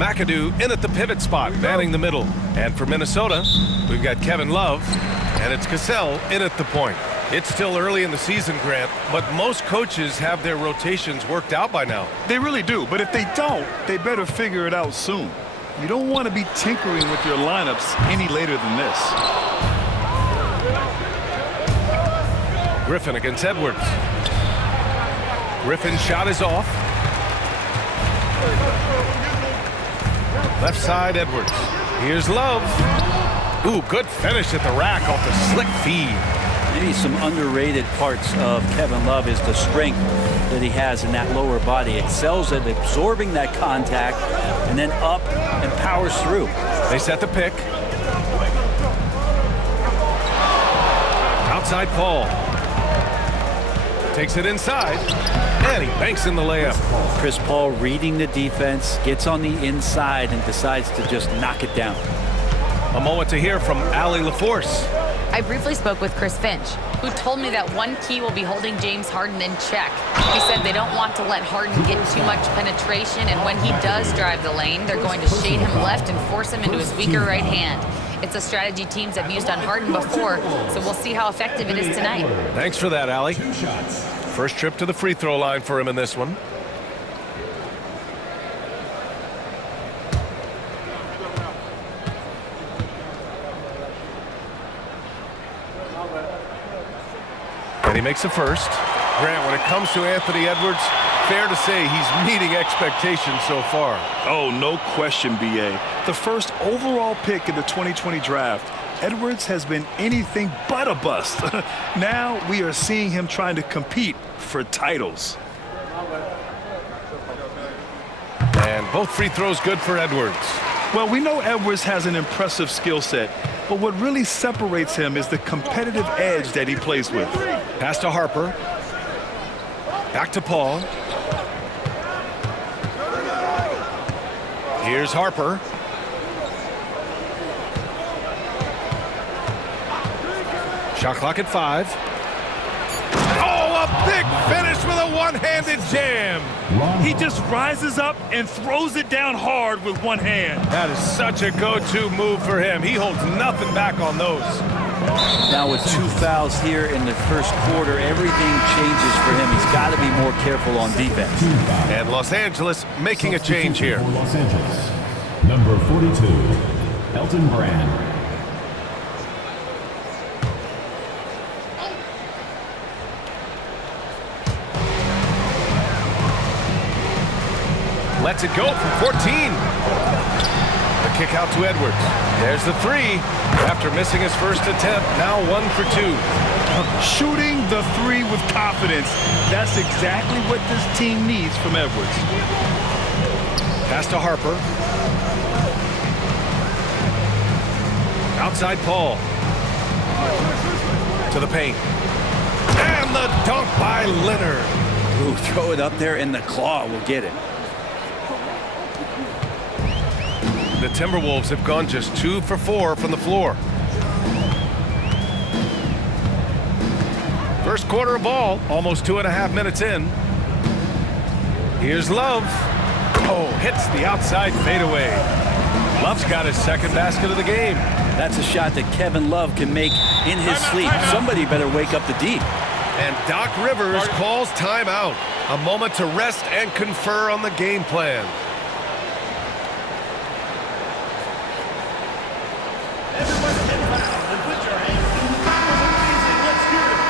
McAdoo in at the pivot spot, manning the middle. And for Minnesota, we've got Kevin Love, and it's Cassell in at the point. It's still early in the season, Grant, but most coaches have their rotations worked out by now. They really do, but if they don't, they better figure it out soon. You don't want to be tinkering with your lineups any later than this. Griffin against Edwards. Griffin's shot is off. Left side, Edwards. Here's Love. Ooh, good finish at the rack off the slick feed. Maybe some underrated parts of Kevin Love is the strength that he has in that lower body. Excels at absorbing that contact and then up and powers through. They set the pick. Outside Paul. Takes it inside. And he banks in the layup. Chris Paul reading the defense, gets on the inside and decides to just knock it down. A moment to hear from Allie LaForce. I briefly spoke with Chris Finch, who told me that one key will be holding James Harden in check. He said they don't want to let Harden get too much penetration, and when he does drive the lane, they're going to shade him left and force him into his weaker right hand. It's a strategy teams have used on Harden before, so we'll see how effective it is tonight. Thanks for that, Allie. First trip to the free throw line for him in this one. And he makes the first. Grant, when it comes to Anthony Edwards, fair to say he's meeting expectations so far. Oh, no question, B.A. The first overall pick in the 2020 draft, Edwards has been anything but a bust. Now we are seeing him trying to compete for titles. And both free throws good for Edwards. Well, we know Edwards has an impressive skill set, but what really separates him is the competitive edge that he plays with. Pass to Harper. Back to Paul. Here's Harper. Shot clock at 5. Oh, a big finish with a one-handed jam. He just rises up and throws it down hard with one hand. That is such a go-to move for him. He holds nothing back on those. Now with 2 fouls here in the first quarter, everything changes for him. He's got to be more careful on defense. And Los Angeles making a change here. Los Angeles, number 42, Elton Brand. Lets it go from 14. The kick out to Edwards. There's the 3. After missing his first attempt, now 1 for 2. Shooting the 3 with confidence. That's exactly what this team needs from Edwards. Pass to Harper. Outside Paul. To the paint. And the dunk by Leonard. Ooh, throw it up there and the claw will get it. The Timberwolves have gone just 2 for 4 from the floor. First quarter of ball, almost 2.5 minutes in. Here's Love. Oh, hits the outside fadeaway. Love's got his second basket of the game. That's a shot that Kevin Love can make in his sleep. Somebody better wake up the D. And Doc Rivers calls timeout. A moment to rest and confer on the game plan.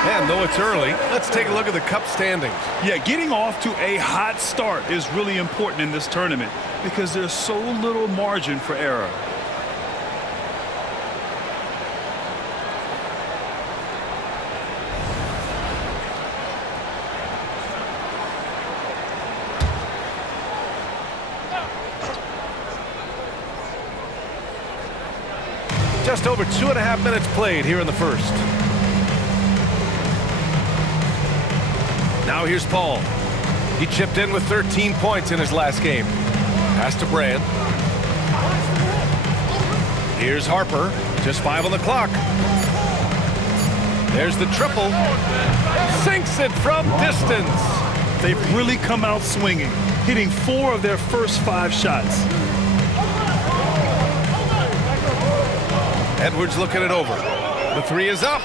And though it's early, let's take a look at the Cup standings. Yeah, getting off to a hot start is really important in this tournament because there's so little margin for error. Just over 2.5 minutes played here in the first. Now here's Paul. He chipped in with 13 points in his last game. Pass to Brand. Here's Harper. Just 5 on the clock. There's the triple. Sinks it from distance. They've really come out swinging, hitting 4 of their first 5 shots. Edwards looking it over. The three is up.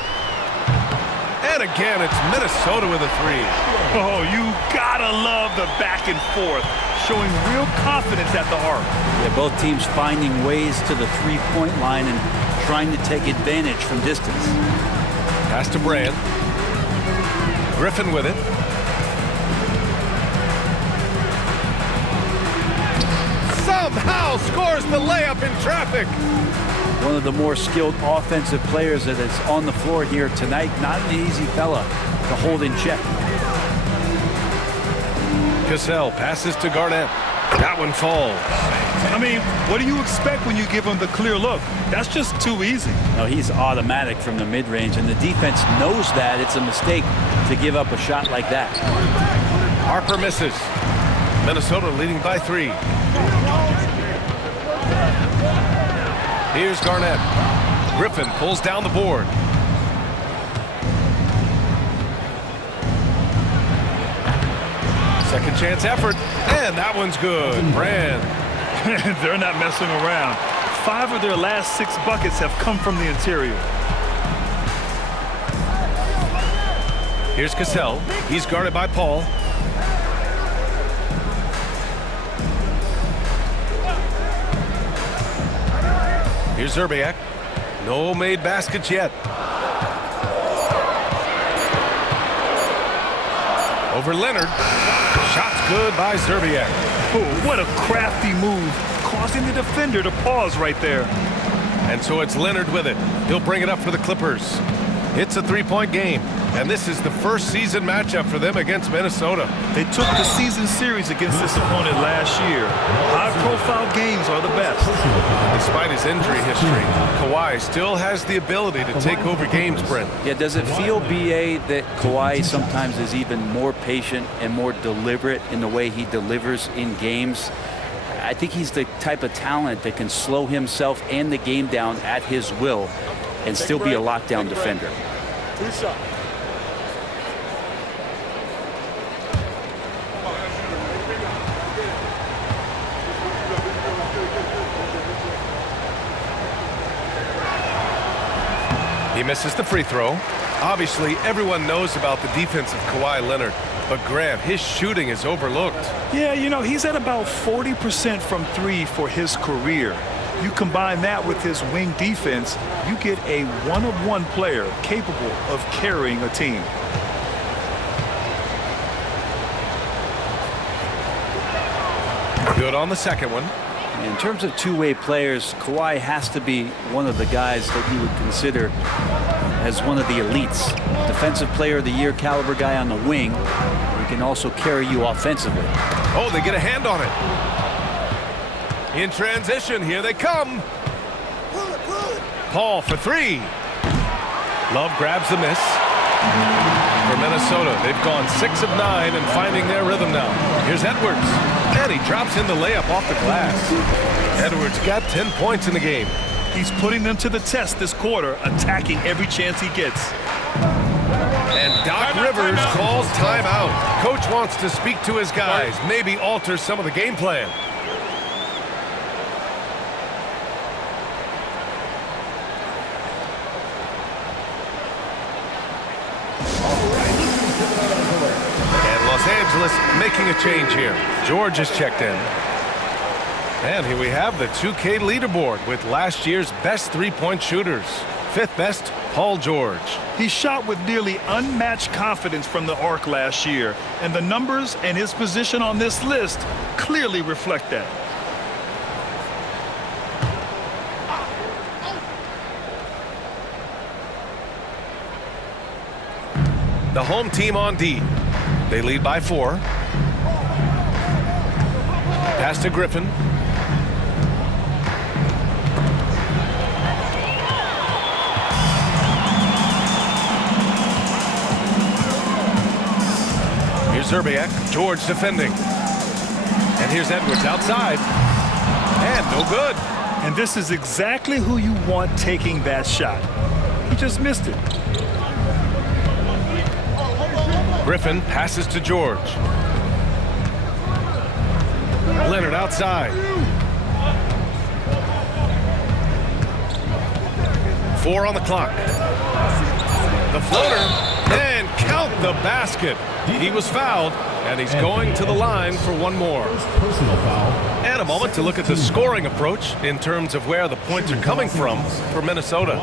And again, it's Minnesota with a three. Oh, you gotta love the back and forth, showing real confidence at the arc. Yeah, both teams finding ways to the three-point line and trying to take advantage from distance. Pass to Brand. Griffin with it. Somehow scores the layup in traffic. One of the more skilled offensive players that is on the floor here tonight. Not an easy fella to hold in check. Cassell passes to Garnett. That one falls. I mean, what do you expect when you give him the clear look? That's just too easy. No, he's automatic from the mid-range, and the defense knows that it's a mistake to give up a shot like that. Harper misses. Minnesota leading by 3. Here's Garnett. Griffin pulls down the board. Second chance effort, and that one's good. Brand. They're not messing around. 5 of their last 6 buckets have come from the interior. Here's Cassell. He's guarded by Paul. Here's Zerbiak. No made baskets yet. Over Leonard. Shot's good by Zerbiak. Oh, what a crafty move, causing the defender to pause right there. And so it's Leonard with it. He'll bring it up for the Clippers. It's a 3-point game, and this is the first season matchup for them against Minnesota. They took the season series against this opponent last year. High-profile games are the best. Despite his injury history, Kawhi still has the ability to take over games, Brent. Yeah, does it feel, B.A., that Kawhi sometimes is even more patient and more deliberate in the way he delivers in games? I think he's the type of talent that can slow himself and the game down at his will and still be a lockdown defender. He misses the free throw. Obviously, everyone knows about the defense of Kawhi Leonard, but Grant, his shooting is overlooked. Yeah, you know, he's at about 40% from 3 for his career. You combine that with his wing defense, you get a one-of-one player capable of carrying a team. Good on the second one. In terms of two-way players, Kawhi has to be one of the guys that you would consider as one of the elites. Defensive Player of the Year caliber guy on the wing. He can also carry you offensively. Oh, they get a hand on it. In transition, here they come. Paul for 3. Love grabs the miss. For Minnesota, they've gone 6 of 9 and finding their rhythm now. Here's Edwards. And he drops in the layup off the glass. Edwards got 10 points in the game. He's putting them to the test this quarter, attacking every chance he gets. And Doc Rivers calls timeout. Coach wants to speak to his guys, maybe alter some of the game plan. Los Angeles making a change here. George is checked in. And here we have the 2K leaderboard with last year's best three-point shooters. 5th best, Paul George. He shot with nearly unmatched confidence from the arc last year, and the numbers and his position on this list clearly reflect that. The home team on D. They lead by 4. Pass to Griffin. Here's Zerbiak. George defending. And here's Edwards outside. And no good. And this is exactly who you want taking that shot. He just missed it. Griffin passes to George. Leonard outside. 4 on the clock. The floater, and count the basket. He was fouled, and he's going to the line for one more. Personal foul. And a moment to look at the scoring approach in terms of where the points are coming from for Minnesota.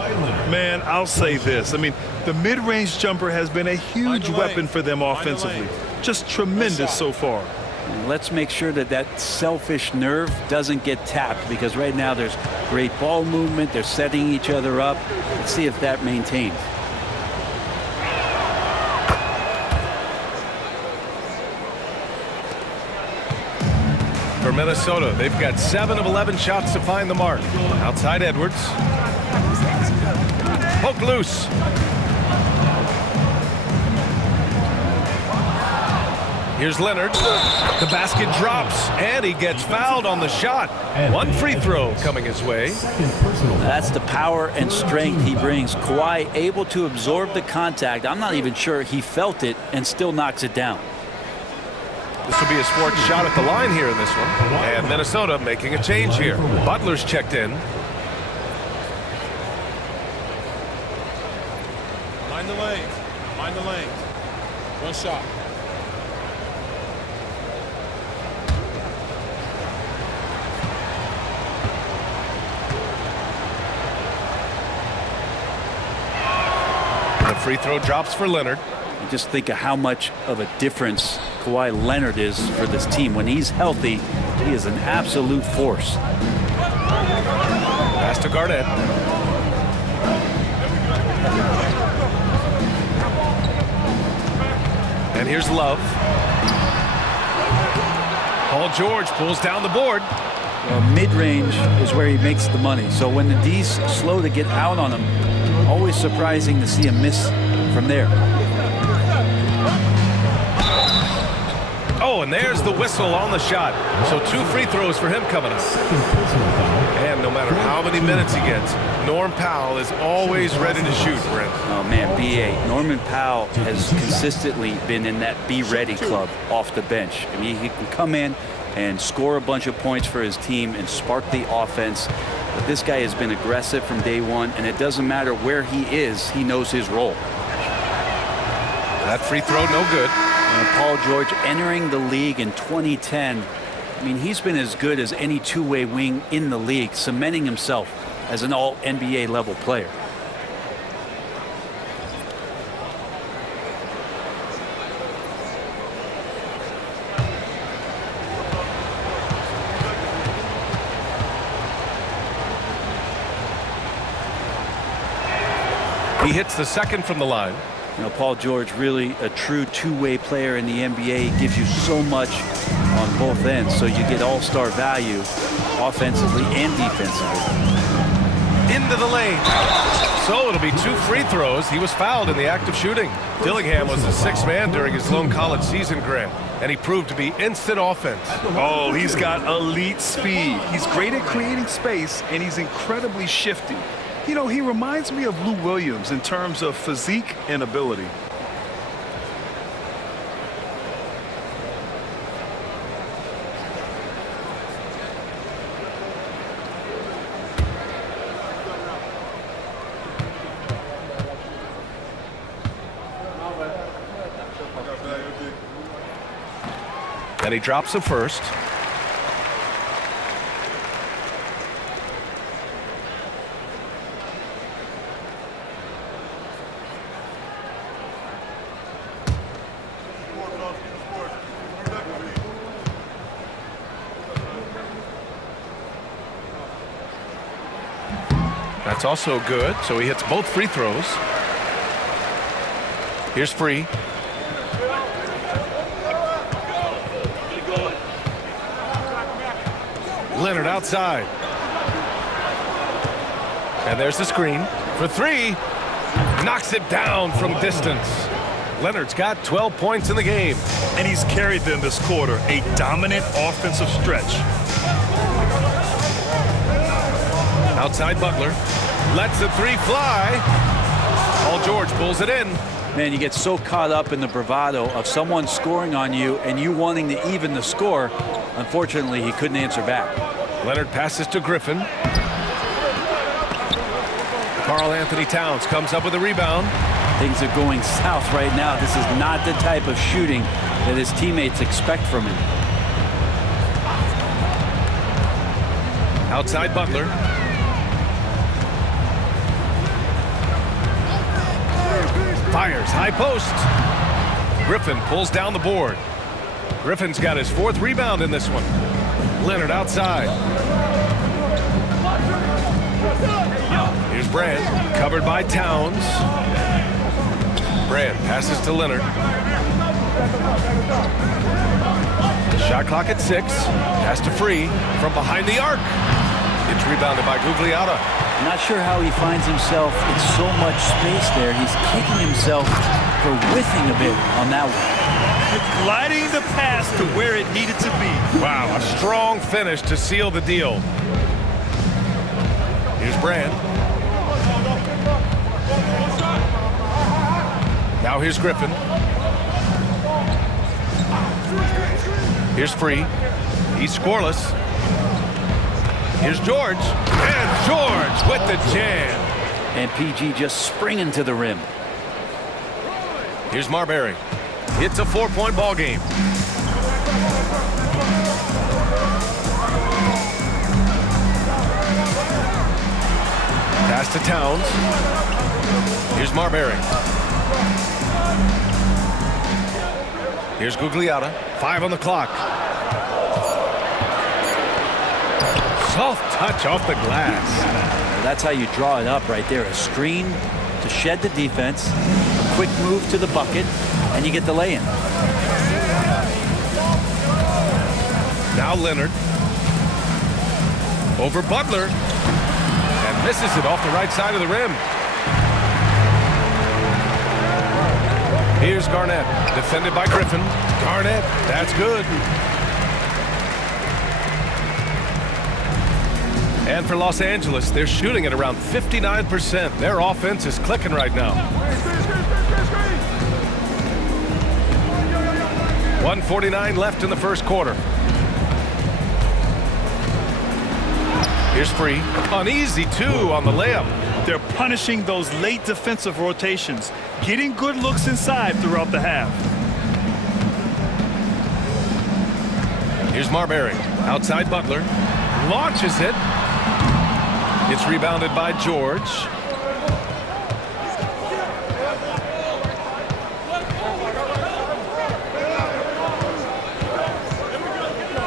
Man, I'll say this. I mean, the mid-range jumper has been a huge weapon for them offensively. Just tremendous so far. Let's make sure that that selfish nerve doesn't get tapped, because right now there's great ball movement. They're setting each other up. Let's see if that maintains. For Minnesota, they've got 7 of 11 shots to find the mark. Outside Edwards. Poke loose. Here's Leonard. The basket drops, and he gets fouled on the shot. One free throw coming his way. That's the power and strength he brings. Kawhi able to absorb the contact. I'm not even sure he felt it and still knocks it down. This will be his 4th shot at the line here in this one. And Minnesota making a change here. Butler's checked in. Mind the lanes. Mind the lanes. One shot. The free throw drops for Leonard. Just think of how much of a difference Kawhi Leonard is for this team. When he's healthy, he is an absolute force. Pass to Garnett. And here's Love. Paul George pulls down the board. Well, mid-range is where he makes the money. So when the D's slow to get out on him, always surprising to see him miss from there. Oh, and there's the whistle on the shot. So 2 free throws for him coming up. And no matter how many minutes he gets, Norm Powell is always ready to shoot, Brent. Oh, man, B.A. Norman Powell has consistently been in that be-ready club off the bench. I mean, he can come in and score a bunch of points for his team and spark the offense. But this guy has been aggressive from day one, and it doesn't matter where he is, he knows his role. That free throw, no good. And Paul George entering the league in 2010. I mean, he's been as good as any two-way wing in the league, cementing himself as an all-NBA level player. He hits the second from the line. You know, Paul George, really a true two-way player in the NBA. He gives you so much on both ends, so you get all-star value offensively and defensively. Into the lane. So it'll be 2 free throws. He was fouled in the act of shooting. Dillingham was the 6th man during his lone college season, Grant, and he proved to be instant offense. Oh, he's got elite speed. He's great at creating space, and he's incredibly shifty. You know, he reminds me of Lou Williams in terms of physique and ability. And he drops the first. That's also good, so he hits both free throws. Here's Free. Leonard outside. And there's the screen for 3. Knocks it down from distance. Leonard's got 12 points in the game. And he's carried them this quarter, a dominant offensive stretch. Outside Butler. Lets the 3 fly. Paul George pulls it in. Man, you get so caught up in the bravado of someone scoring on you and you wanting to even the score. Unfortunately, he couldn't answer back. Leonard passes to Griffin. Karl Anthony Towns comes up with a rebound. Things are going south right now. This is not the type of shooting that his teammates expect from him. Outside Butler. Fires, high post. Griffin pulls down the board. Griffin's got his 4th rebound in this one. Leonard outside. Here's Brand, covered by Towns. Brand passes to Leonard. Shot clock at 6. Pass to Free from behind the arc. It's rebounded by Gugliotta. Not sure how he finds himself in so much space there. He's kicking himself for whiffing a bit on that one. Gliding the pass to where it needed to be. Wow, a strong finish to seal the deal. Here's Brand. Now here's Griffin. Here's Free. He's scoreless. Here's George. And George with the jam. And PG just springing to the rim. Here's Marbury. It's a 4-point ball game. Pass to Towns. Here's Marbury. Here's Gugliotta. 5 on the clock. Soft touch off the glass. That's how you draw it up right there. A screen to shed the defense, a quick move to the bucket, and you get the lay-in. Now Leonard. Over Butler. And misses it off the right side of the rim. Here's Garnett. Defended by Griffin. Garnett. That's good. And for Los Angeles, they're shooting at around 59%. Their offense is clicking right now. 1:49 left in the first quarter. Here's Free. An easy 2 on the layup. They're punishing those late defensive rotations, getting good looks inside throughout the half. Here's Marbury. Outside Butler. Launches it. It's rebounded by George.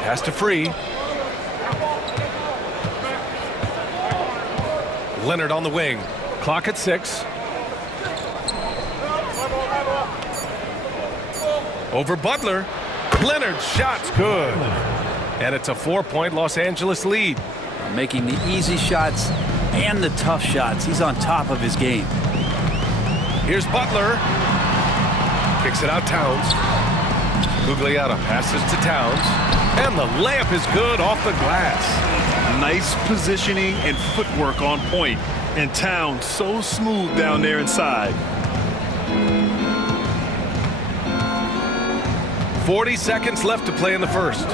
Pass to Free. Leonard on the wing. Clock at 6. Over Butler. Leonard's shot's good. And it's a 4-point Los Angeles lead. Making the easy shots and the tough shots. He's on top of his game. Here's Butler. Kicks it out Towns. Gugliotta passes to Towns. And the layup is good off the glass. Nice positioning and footwork on point. And Towns so smooth down there inside. 40 seconds left to play in the first.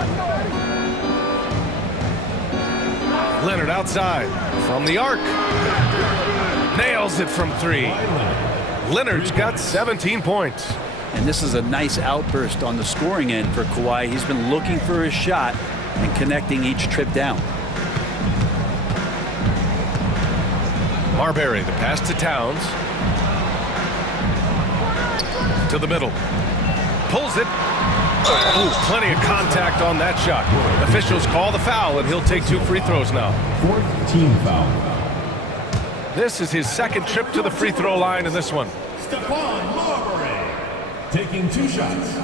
Leonard outside from the arc. Nails it from 3. Leonard's got 17 points. And this is a nice outburst on the scoring end for Kawhi. He's been looking for his shot and connecting each trip down. Marbury, the pass to Towns. To the middle. Pulls it. Ooh, plenty of contact on that shot. Officials call the foul, and he'll take 2 free throws now. 4th team foul. This is his 2nd trip to the free throw line in this one. Stephon Marbury taking 2 shots.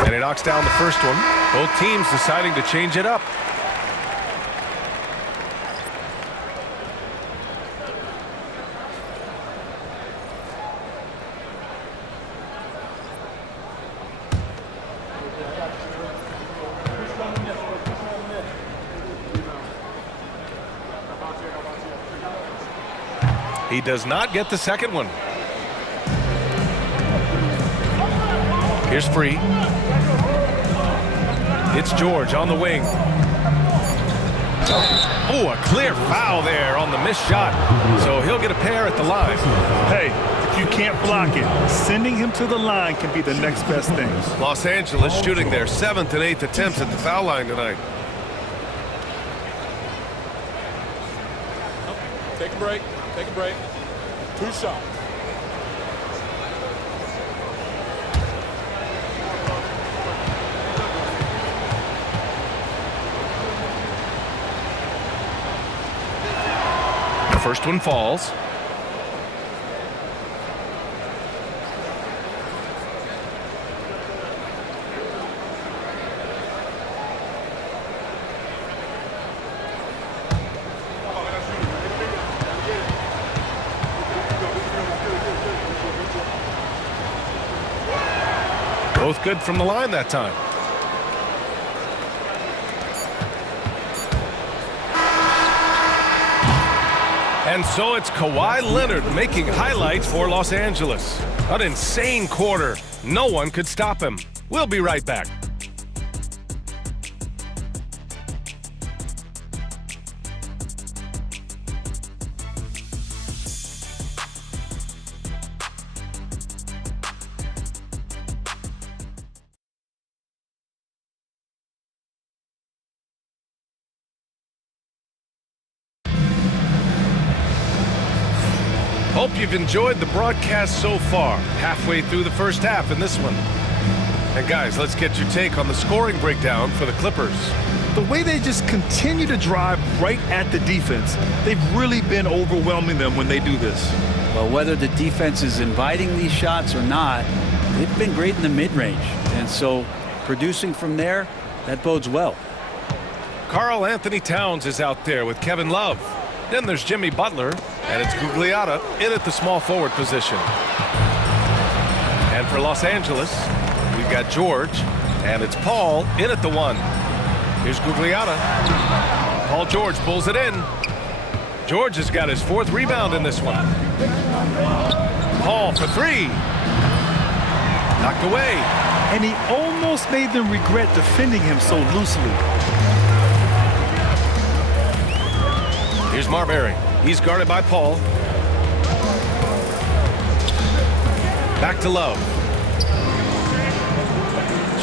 And he knocks down the first one. Both teams deciding to change it up. He does not get the second one. Here's Free. It's George on the wing. Oh, a clear foul there on the missed shot. So he'll get a pair at the line. Hey, if you can't block it, sending him to the line can be the next best thing. Los Angeles shooting their 7th and 8th attempts at the foul line tonight. Take a break. Take a break. 2 shots. The first one falls. Both good from the line that time. And so it's Kawhi Leonard making highlights for Los Angeles. An insane quarter. No one could stop him. We'll be right back. Hope you've enjoyed the broadcast so far. Halfway through the first half in this one. And guys, let's get your take on the scoring breakdown for the Clippers. The way they just continue to drive right at the defense, they've really been overwhelming them when they do this. Well, whether the defense is inviting these shots or not, they've been great in the mid-range. And so producing from there, that bodes well. Karl Anthony Towns is out there with Kevin Love. Then there's Jimmy Butler, and it's Gugliotta in at the small forward position. And for Los Angeles, we've got George, and it's Paul in at the 1. Here's Gugliotta. Paul George pulls it in. George has got his 4th rebound in this one. Paul for 3. Knocked away. And he almost made them regret defending him so loosely. Here's Marbury. He's guarded by Paul. Back to Love.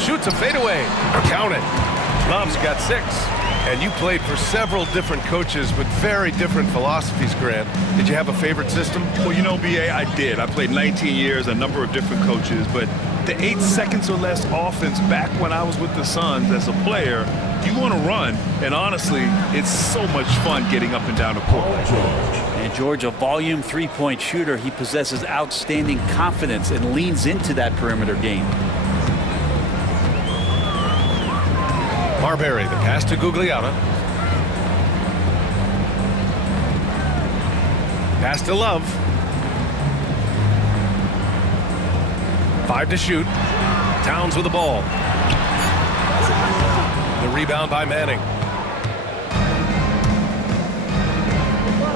Shoots a fadeaway. Count it. Love's got 6. And you played for several different coaches with very different philosophies, Grant. Did you have a favorite system? Well, you know, B.A., I did. I played 19 years, a number of different coaches, but the 8 seconds or less offense back when I was with the Suns as a player, you want to run, and honestly, it's so much fun getting up and down the court. And George, a volume 3-point shooter, he possesses outstanding confidence and leans into that perimeter game. Marbury, the pass to Gugliotta. Pass to Love. 5 to shoot. Towns with the ball. The rebound by Manning.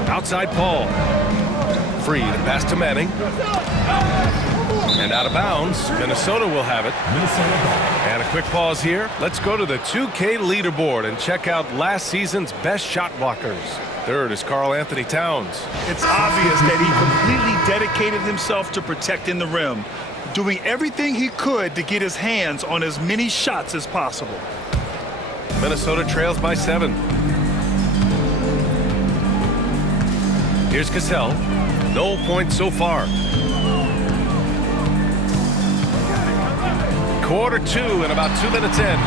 Outside Paul. Free, the pass to Manning. And out of bounds. Minnesota will have it. And a quick pause here. Let's go to the 2K leaderboard and check out last season's best shot blockers. 3rd is Karl Anthony Towns. It's obvious that he completely dedicated himself to protecting the rim, doing everything he could to get his hands on as many shots as possible. Minnesota trails by 7. Here's Cassell. No points so far. Quarter 2 and about 2 minutes in.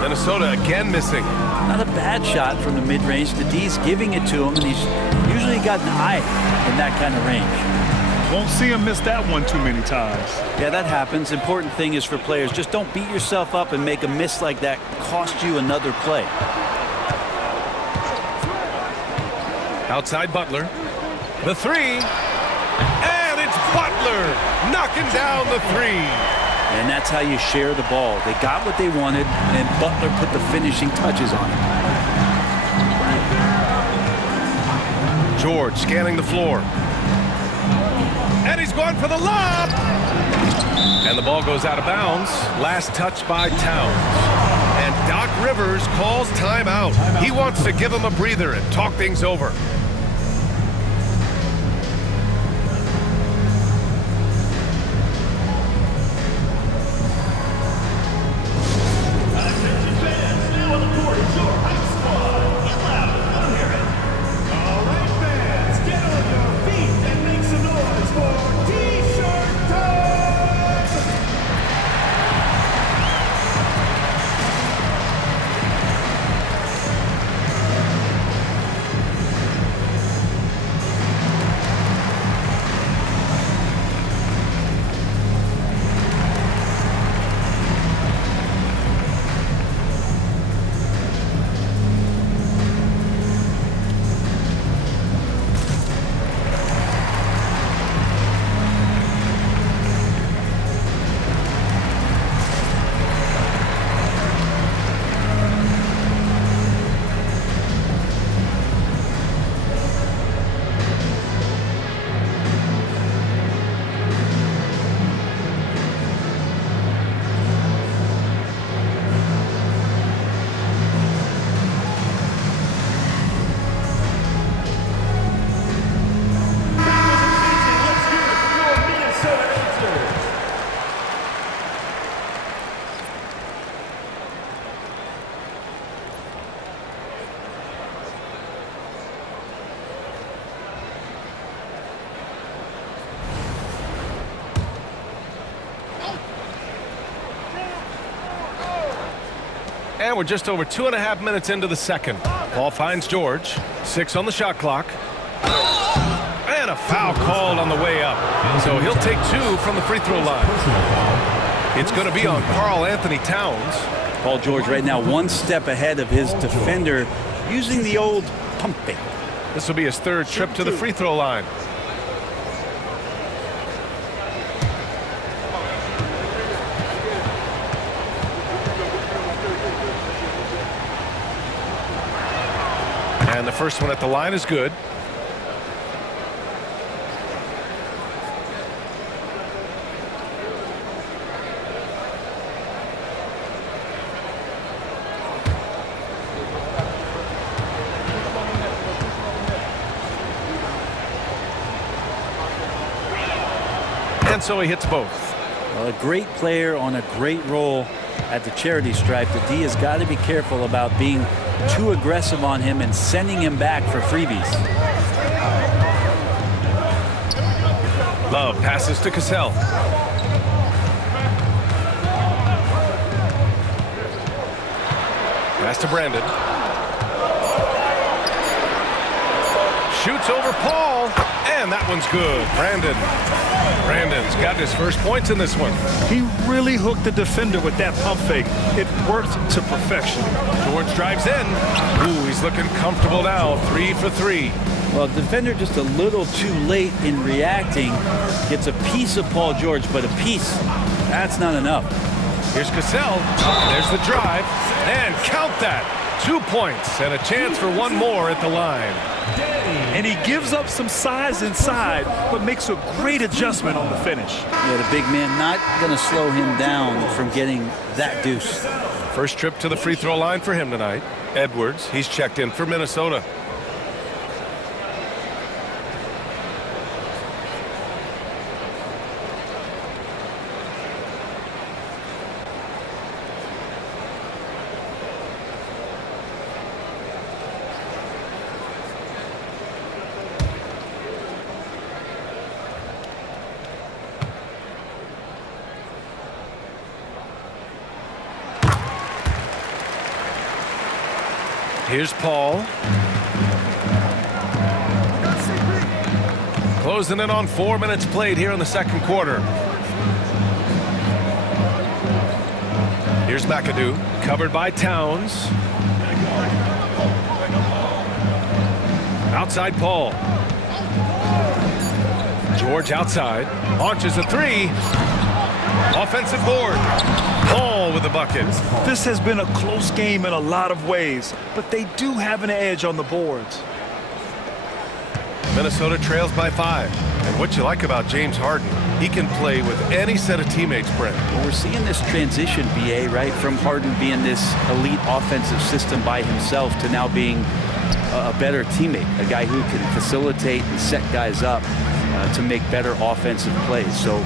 Minnesota again missing. Not a bad shot from the mid-range. The D's giving it to him, and he's usually got an eye in that kind of range. Won't see him miss that one too many times. Yeah, that happens. Important thing is for players, just don't beat yourself up and make a miss like that cost you another play. Outside Butler. The 3. And it's Butler knocking down the 3. And that's how you share the ball. They got what they wanted, and Butler put the finishing touches on it. George scanning the floor. And he's going for the lob. And the ball goes out of bounds. Last touch by Towns. And Doc Rivers calls timeout. He wants to give him a breather and talk things over. And we're just over 2.5 minutes into the second. Ball finds George. 6 on the shot clock. And a foul called on the way up. So he'll take 2 from the free throw line. It's going to be on Karl Anthony Towns. Paul George right now 1 step ahead of his defender using the old pump fake. This will be his 3rd trip to the free throw line. And the first one at the line is good. And so he hits both. Well, a great player on a great roll at the charity stripe. The D has got to be careful about being too aggressive on him and sending him back for freebies. Love passes to Cassell. Pass to Brandon. Shoots over Paul, and that one's good. Brandon's got his first points in this one. He really hooked the defender with that pump fake. It worked to perfection. George drives in. Ooh, he's looking comfortable now. 3 for 3. Well, defender just a little too late in reacting. Gets a piece of Paul George, but a piece, that's not enough. Here's Cassell. There's the drive. And count that. 2 points and a chance for one more at the line. And he gives up some size inside, but makes a great adjustment on the finish. Yeah, the big man not going to slow him down from getting that deuce. First trip to the free throw line for him tonight. Edwards, he's checked in for Minnesota. Here's Paul. Closing in on 4 minutes played here in the second quarter. Here's McAdoo, covered by Towns. Outside Paul. George outside. Launches a 3. Offensive board. Paul with the bucket. This has been a close game in a lot of ways, but they do have an edge on the boards. Minnesota trails by 5. And what you like about James Harden, he can play with any set of teammates, Brent. Well, we're seeing this transition, BA, right, from Harden being this elite offensive system by himself to now being a better teammate, a guy who can facilitate and set guys up to make better offensive plays. So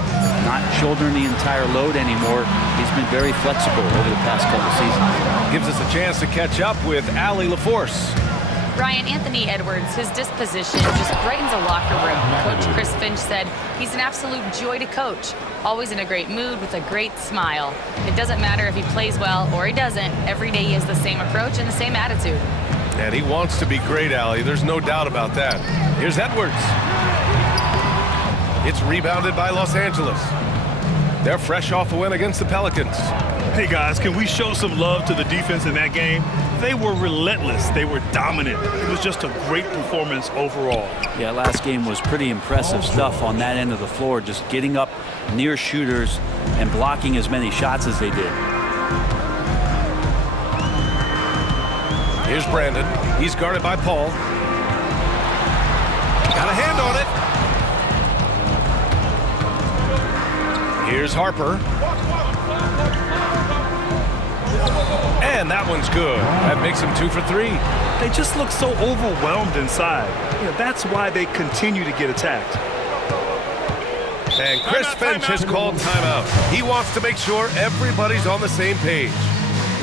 not shouldering the entire load anymore. He's been very flexible over the past couple seasons. Gives us a chance to catch up with Allie LaForce. Ryan, Anthony Edwards, his disposition just brightens a locker room. Coach Chris Finch said he's an absolute joy to coach. Always in a great mood with a great smile. It doesn't matter if he plays well or he doesn't. Every day he has the same approach and the same attitude. And he wants to be great, Allie. There's no doubt about that. Here's Edwards. It's rebounded by Los Angeles. They're fresh off a win against the Pelicans. Hey, guys, can we show some love to the defense in that game? They were relentless. They were dominant. It was just a great performance overall. Yeah, last game was pretty impressive stuff on that end of the floor, just getting up near shooters and blocking as many shots as they did. Here's Brandon. He's guarded by Paul. Got a hand on it. Here's Harper. And that one's good. That makes him 2 for 3. They just look so overwhelmed inside. That's why they continue to get attacked. And Chris Finch has called timeout. He wants to make sure everybody's on the same page.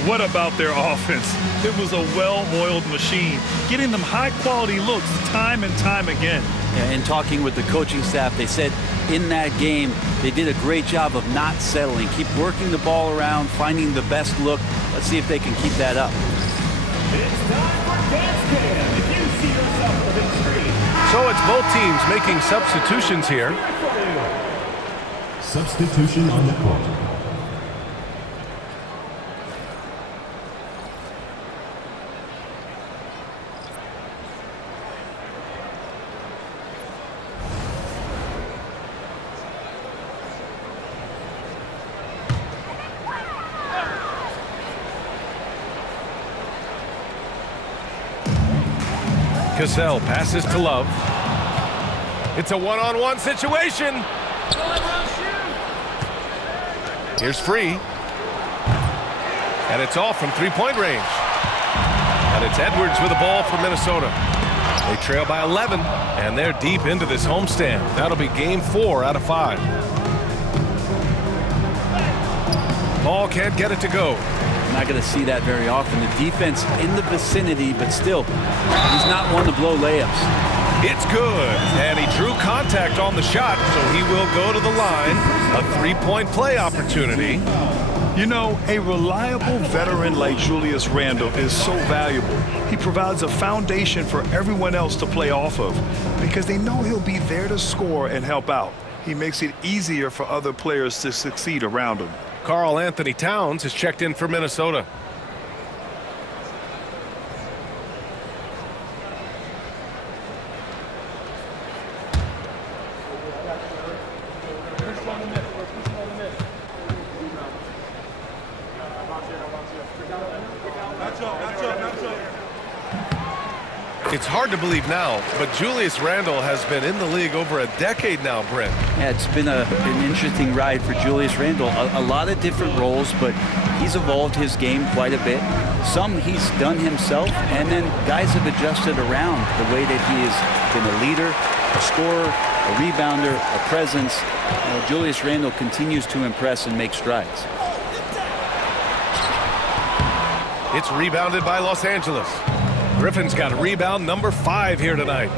What about their offense? It was a well-oiled machine, getting them high-quality looks time and time again. Yeah, in talking with the coaching staff, they said in that game they did a great job of not settling. Keep working the ball around, finding the best look. Let's see if they can keep that up. It's time for Dance Cam. If you see yourself on the big screen. So it's both teams making substitutions here. Substitution on the court. Cassell passes to Love. It's a one-on-one situation. Here's Free. And it's off from three-point range. And it's Edwards with the ball for Minnesota. They trail by 11, and they're deep into this homestand. That'll be game 4 out of 5. Ball can't get it to go. Not going to see that very often. The defense in the vicinity, but still, he's not one to blow layups. It's good, and he drew contact on the shot, so he will go to the line. A three-point play opportunity. You know, a reliable veteran like Julius Randle is so valuable. He provides a foundation for everyone else to play off of because they know he'll be there to score and help out. He makes it easier for other players to succeed around him. Karl Anthony Towns has checked in for Minnesota. It's hard to believe now, but Julius Randle has been in the league over a decade now, Brent. Yeah, it's been an interesting ride for Julius Randle. A lot of different roles, but he's evolved his game quite a bit. Some he's done himself, and then guys have adjusted around the way that he has been a leader, a scorer, a rebounder, a presence. Julius Randle continues to impress and make strides. It's rebounded by Los Angeles. Griffin's got rebound number 5 here tonight.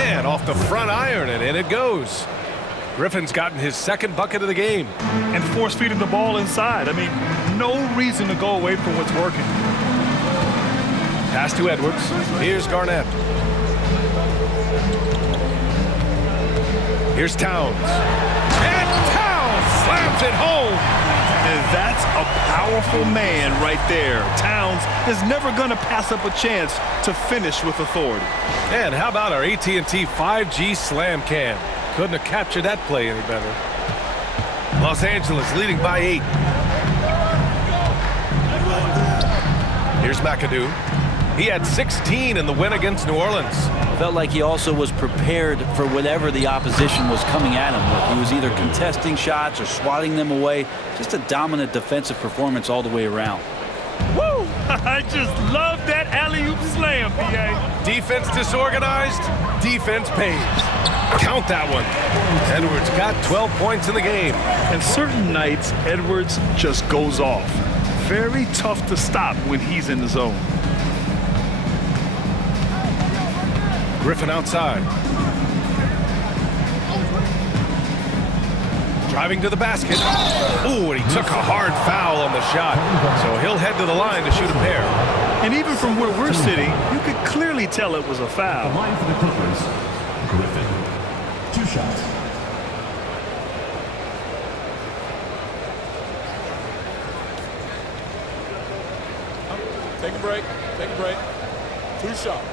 And off the front iron, and in it goes. Griffin's gotten his second bucket of the game. And force feeding the ball inside. I mean, no reason to go away from what's working. Pass to Edwards. Here's Garnett. Here's Towns. And Towns slams it home. And that's a powerful man right there. Towns is never going to pass up a chance to finish with authority. And how about our AT&T 5G slam cam? Couldn't have captured that play any better. Los Angeles leading by 8. Here's McAdoo. He had 16 in the win against New Orleans. Felt like he also was prepared for whatever the opposition was coming at him with. He was either contesting shots or swatting them away. Just a dominant defensive performance all the way around. Woo! I just love that alley-oop slam, B.A. Defense disorganized, defense pays. Count that one. Edwards got 12 points in the game. And certain nights, Edwards just goes off. Very tough to stop when he's in the zone. Griffin outside. Driving to the basket. Ooh, and he took a hard foul on the shot. So he'll head to the line to shoot a pair. And even from where we're sitting, you could clearly tell it was a foul. The line for the Clippers, Griffin. 2 shots. Take a break. Take a break. 2 shots.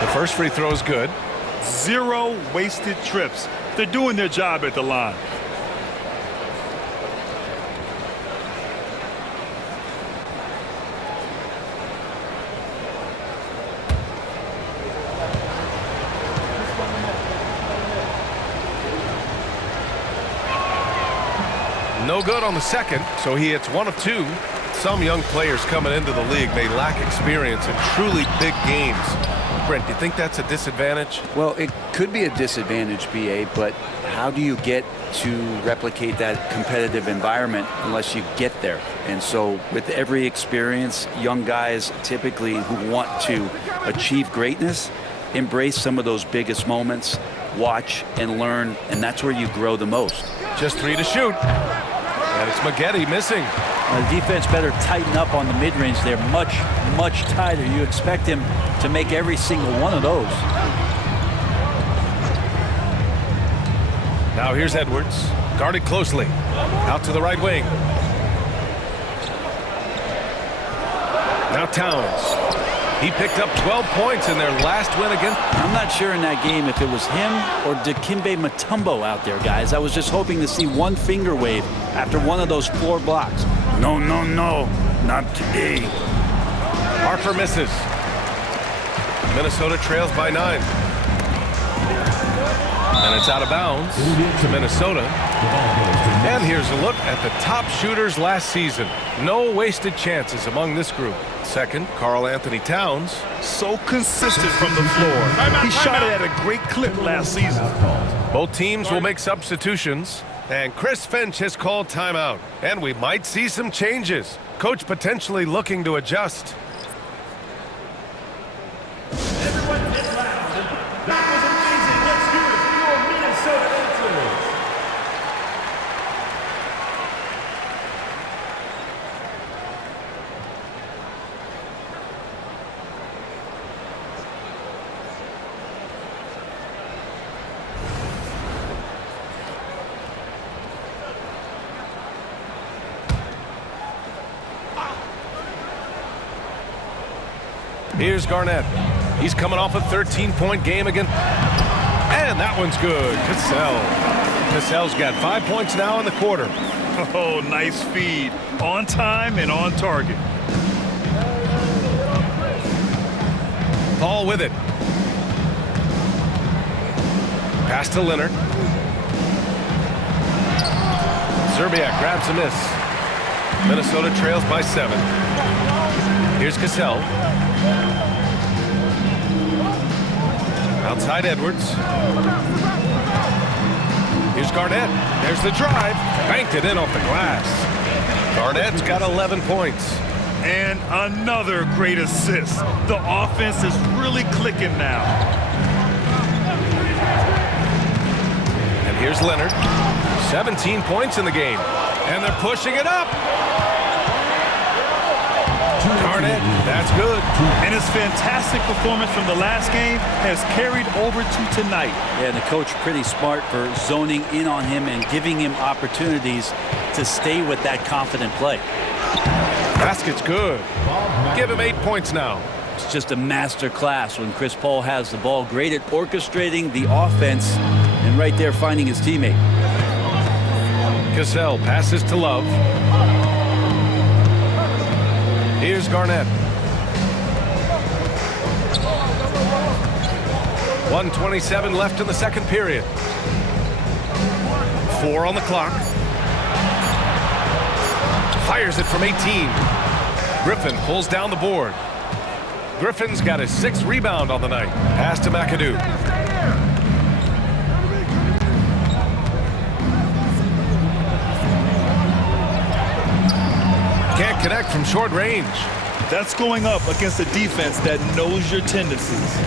The first free throw is good. 0 wasted trips. They're doing their job at the line. No good on the second, so he hits 1 of 2. Some young players coming into the league may lack experience in truly big games. Brent, do you think that's a disadvantage? Well, it could be a disadvantage, B.A., but how do you get to replicate that competitive environment unless you get there? And so with every experience, young guys typically who want to achieve greatness embrace some of those biggest moments, watch and learn, and that's where you grow the most. Just 3 to shoot. And it's Maggette missing. The defense better tighten up on the mid-range. They're much, much tighter. You expect him to make every single one of those. Now here's Edwards, guarded closely. Out to the right wing. Now Towns. He picked up 12 points in their last win against. I'm not sure in that game if it was him or Dikembe Mutombo out there, guys. I was just hoping to see one finger wave after one of those floor blocks. No, no, no, not today. Harper misses. Minnesota trails by 9. And it's out of bounds to Minnesota. And here's a look at the top shooters last season. No wasted chances among this group. Second, Karl Anthony Towns. So consistent from the floor. He shot it at a great clip last season. Both teams will make substitutions. And Chris Finch has called timeout. And we might see some changes. Coach potentially looking to adjust. Everyone get loud. That was amazing. Let's hear it for your Minnesota answers. Here's Garnett. He's coming off a 13-point game again. And that one's good. Cassell's got 5 points now in the quarter. Oh, nice feed. On time and on target. Paul with it. Pass to Leonard. Zerbiak grabs a miss. Minnesota trails by 7. Here's Cassell. Outside Edwards. Here's Garnett. There's the drive. Banked it in off the glass. Garnett's got 11 points. And another great assist. The offense is really clicking now. And here's Leonard. 17 points in the game. And they're pushing it up. Garnett, that's good. And his fantastic performance from the last game has carried over to tonight. Yeah, and the coach pretty smart for zoning in on him and giving him opportunities to stay with that confident play. Basket's good. Give him 8 points now. It's just a master class when Chris Paul has the ball. Great at orchestrating the offense and right there finding his teammate. Cassell passes to Love. Here's Garnett. 1:27 left in the second period. 4 on the clock. Fires it from 18. Griffin pulls down the board. Griffin's got his 6th rebound on the night. Pass to McAdoo. Can't connect from short range. That's going up against a defense that knows your tendencies.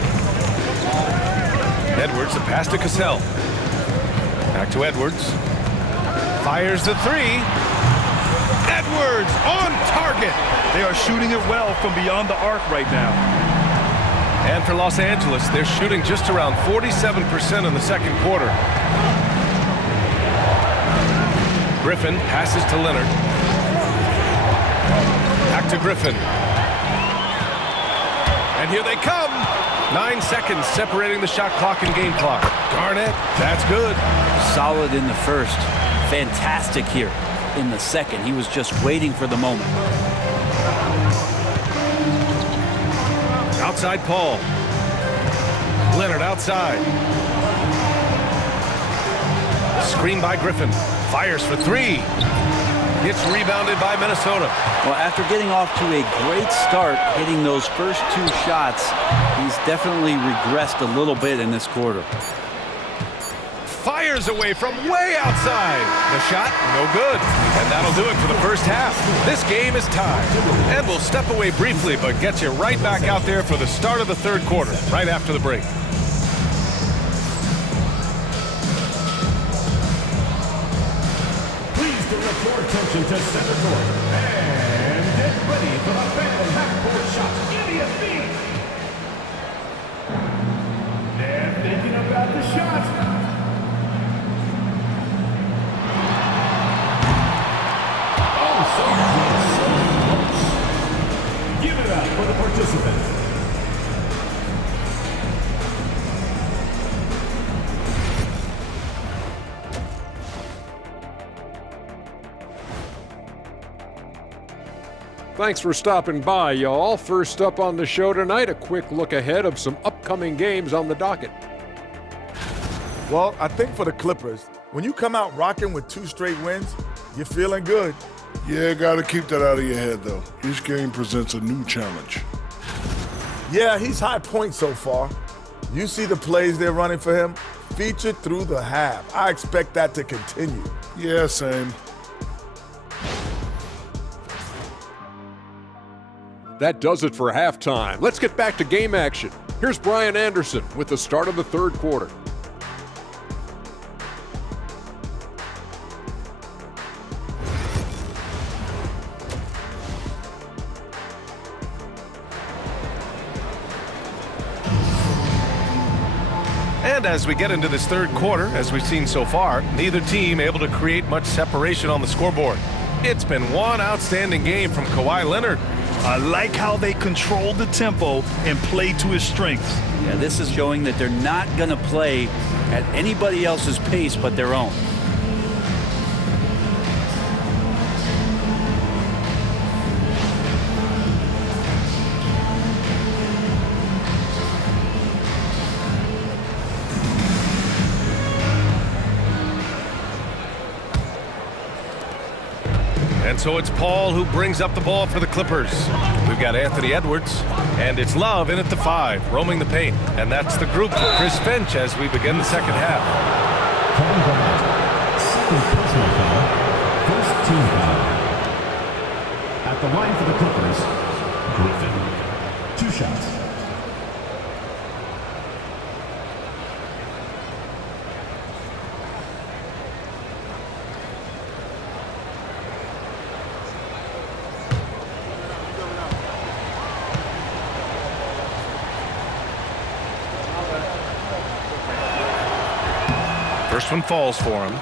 Edwards, the pass to Cassell. Back to Edwards. Fires the 3. Edwards on target. They are shooting it well from beyond the arc right now. And for Los Angeles, they're shooting just around 47% in the second quarter. Griffin passes to Leonard. Back to Griffin. And here they come. 9 seconds separating the shot clock and game clock. Garnett, that's good. Solid in the first. Fantastic here in the second. He was just waiting for the moment. Outside Paul. Leonard outside. Screen by Griffin. Fires for 3. Gets rebounded by Minnesota. Well, after getting off to a great start, hitting those first 2 shots, he's definitely regressed a little bit in this quarter. Fires away from way outside. The shot, no good. And that'll do it for the first half. This game is tied. And we'll step away briefly, but get you right back out there for the start of the third quarter, right after the break. Direct your attention to center court and get ready for the Phantom half-court shots immediate beat. They're thinking about the shot. Oh, so close. Give it up for the participants. Thanks for stopping by, y'all. First up on the show tonight, a quick look ahead of some upcoming games on the docket. Well, I think for the Clippers, when you come out rocking with 2 straight wins, you're feeling good. Yeah, got to keep that out of your head, though. Each game presents a new challenge. Yeah, he's high point so far. You see the plays they're running for him? Featured through the half. I expect that to continue. Yeah, same. That does it for halftime. Let's get back to game action. Here's Brian Anderson with the start of the third quarter. And as we get into this third quarter, as we've seen so far, neither team able to create much separation on the scoreboard. It's been one outstanding game from Kawhi Leonard. I like how they control the tempo and play to his strengths. Yeah, this is showing that they're not going to play at anybody else's pace but their own. And so it's Paul who brings up the ball for the Clippers. We've got Anthony Edwards, and it's Love in at the 5, roaming the paint. And that's the group for Chris Finch as we begin the second half. Kevin Garnett, second personal foul, first team foul. At the line for the Clippers, Griffin. 2 shots. First one falls for him.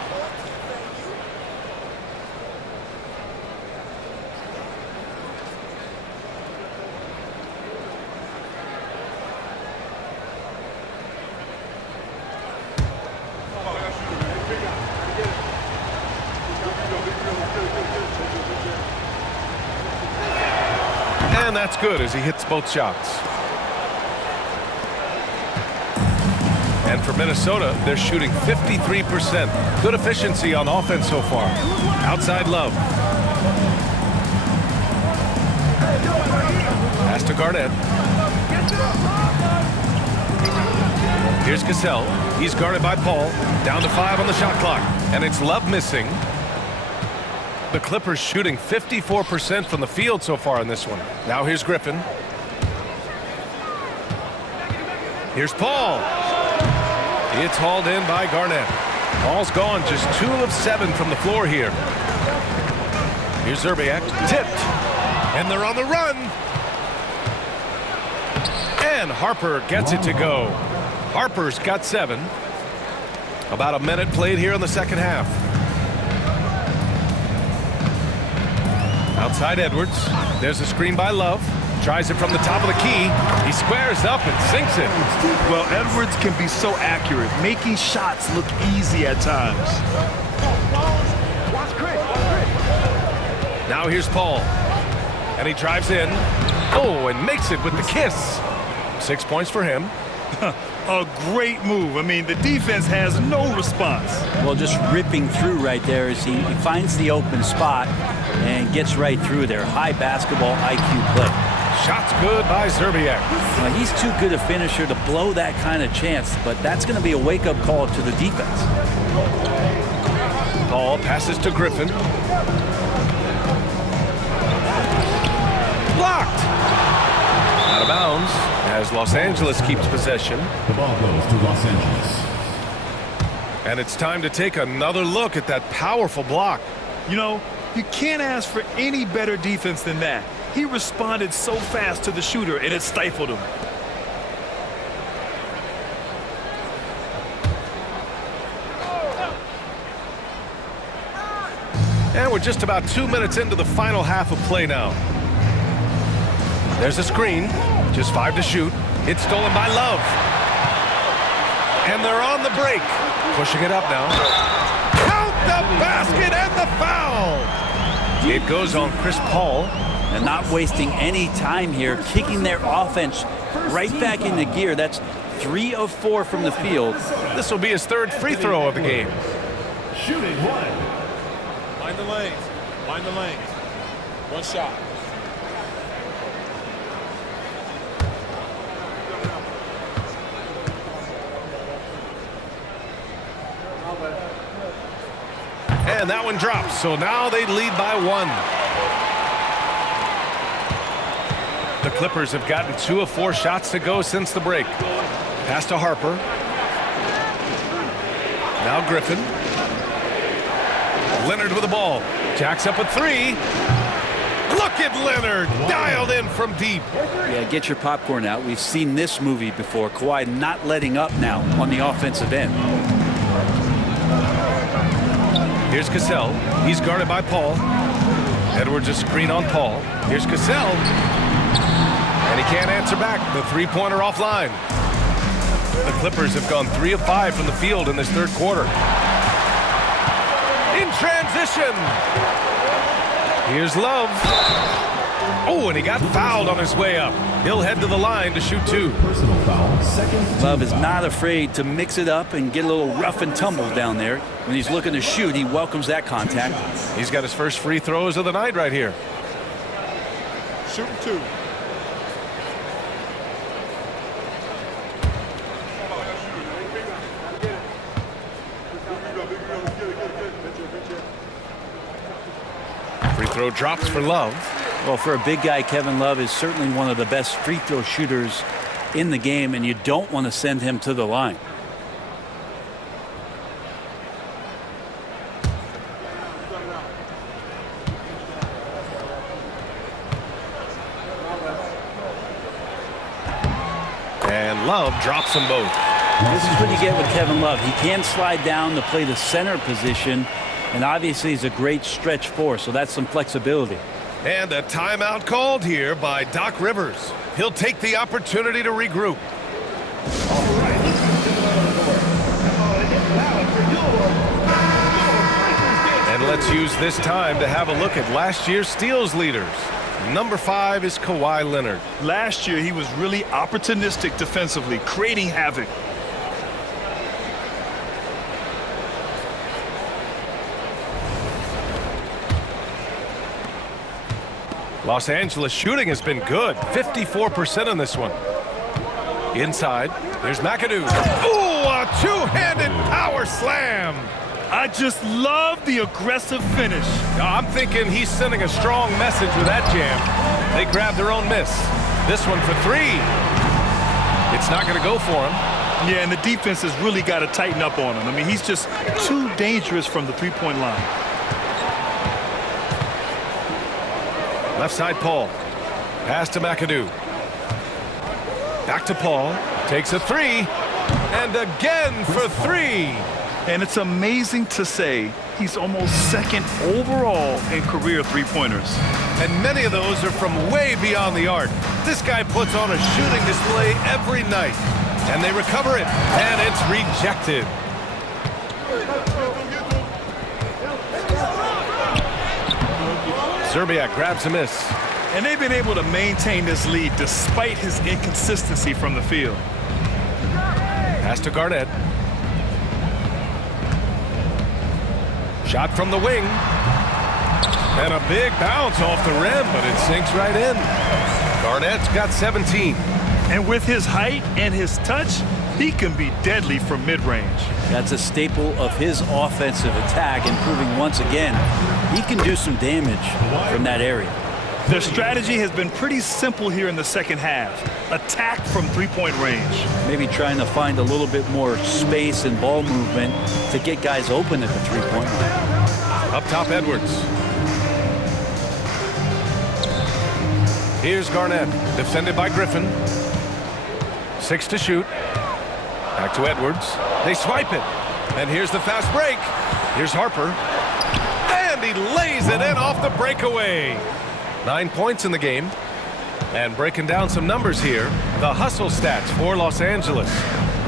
And that's good as he hits both shots. And for Minnesota, they're shooting 53%. Good efficiency on offense so far. Outside Love. Pass to Garnett. Here's Cassell. He's guarded by Paul. Down to 5 on the shot clock. And it's Love missing. The Clippers shooting 54% from the field so far in this one. Now here's Griffin. Here's Paul. It's hauled in by Garnett. Paul's gone just 2 of 7 from the floor here. Here's Zerbiak. Tipped. And they're on the run. And Harper gets it to go. Harper's got 7. About a minute played here in the second half. Outside Edwards. There's a screen by Love. Tries it from the top of the key. He squares up and sinks it. Well, Edwards can be so accurate, making shots look easy at times. Now here's Paul. And he drives in. Oh, and makes it with the kiss. 6 points for him. A great move. I mean, the defense has no response. Well, just ripping through right there as he finds the open spot and gets right through there. High basketball IQ play. Shot's good by Zerbiak. He's too good a finisher to blow that kind of chance, but that's going to be a wake-up call to the defense. Paul passes to Griffin. Blocked. Out of bounds as Los Angeles keeps possession. The ball goes to Los Angeles. And it's time to take another look at that powerful block. You know, you can't ask for any better defense than that. He responded so fast to the shooter, and it stifled him. And we're just about 2 minutes into the final half of play now. There's a screen. Just 5 to shoot. It's stolen by Love. And they're on the break. Pushing it up now. Count the basket and the foul. It goes on Chris Paul. And not wasting any time here, kicking their offense right back into gear. That's 3 of 4 from the field. This will be his 3rd free throw of the game. Shooting 1. Mind the lanes. Mind the lanes. 1 shot. And that one drops. So now they lead by 1. The Clippers have gotten 2 of 4 shots to go since the break. Pass to Harper. Now Griffin. Leonard with the ball. Jacks up a 3. Look at Leonard. Dialed in from deep. Yeah, get your popcorn out. We've seen this movie before. Kawhi not letting up now on the offensive end. Here's Cassell. He's guarded by Paul. Edwards a screen on Paul. Here's Cassell. And he can't answer back. The 3-pointer offline. The Clippers have gone 3 of 5 from the field in this 3rd quarter. In transition. Here's Love. Oh, and he got fouled on his way up. He'll head to the line to shoot 2. Personal foul. Second. Love is not afraid to mix it up and get a little rough and tumble down there. When he's looking to shoot, he welcomes that contact. He's got his first free throws of the night right here. Shooting 2. Free throw drops for Love. Well, for a big guy, Kevin Love is certainly one of the best free throw shooters in the game, and you don't want to send him to the line. And Love drops them both. This is what you get with Kevin Love. He can slide down to play the center position, and obviously he's a great stretch four, so that's some flexibility. And a timeout called here by Doc Rivers. He'll take the opportunity to regroup. And let's use this time to have a look at last year's steals leaders. Number 5 is Kawhi Leonard. Last year, he was really opportunistic defensively, creating havoc. Los Angeles shooting has been good. 54% on this one. Inside, there's McAdoo. Ooh, a two-handed power slam. I just love the aggressive finish. I'm thinking he's sending a strong message with that jam. They grab their own miss. This one for 3. It's not going to go for him. Yeah, and the defense has really got to tighten up on him. I mean, he's just too dangerous from the three-point line. Left side, Paul. Pass to McAdoo. Back to Paul. Takes a 3. And again for 3. And it's amazing to say he's almost second overall in career three-pointers. And many of those are from way beyond the arc. This guy puts on a shooting display every night. And they recover it. And it's rejected. Zerbiak grabs a miss. And they've been able to maintain this lead despite his inconsistency from the field. Pass to Garnett. Shot from the wing. And a big bounce off the rim, but it sinks right in. Garnett's got 17. And with his height and his touch, he can be deadly from mid-range. That's a staple of his offensive attack, and proving once again he can do some damage from that area. Their strategy has been pretty simple here in the second half. Attack from three-point range. Maybe trying to find a little bit more space and ball movement to get guys open at the three-point line. Up top, Edwards. Here's Garnett, defended by Griffin. 6 to shoot. Back to Edwards. They swipe it. And here's the fast break. Here's Harper. And he lays it in off the breakaway. 9 points in the game. And breaking down some numbers here, the hustle stats for Los Angeles.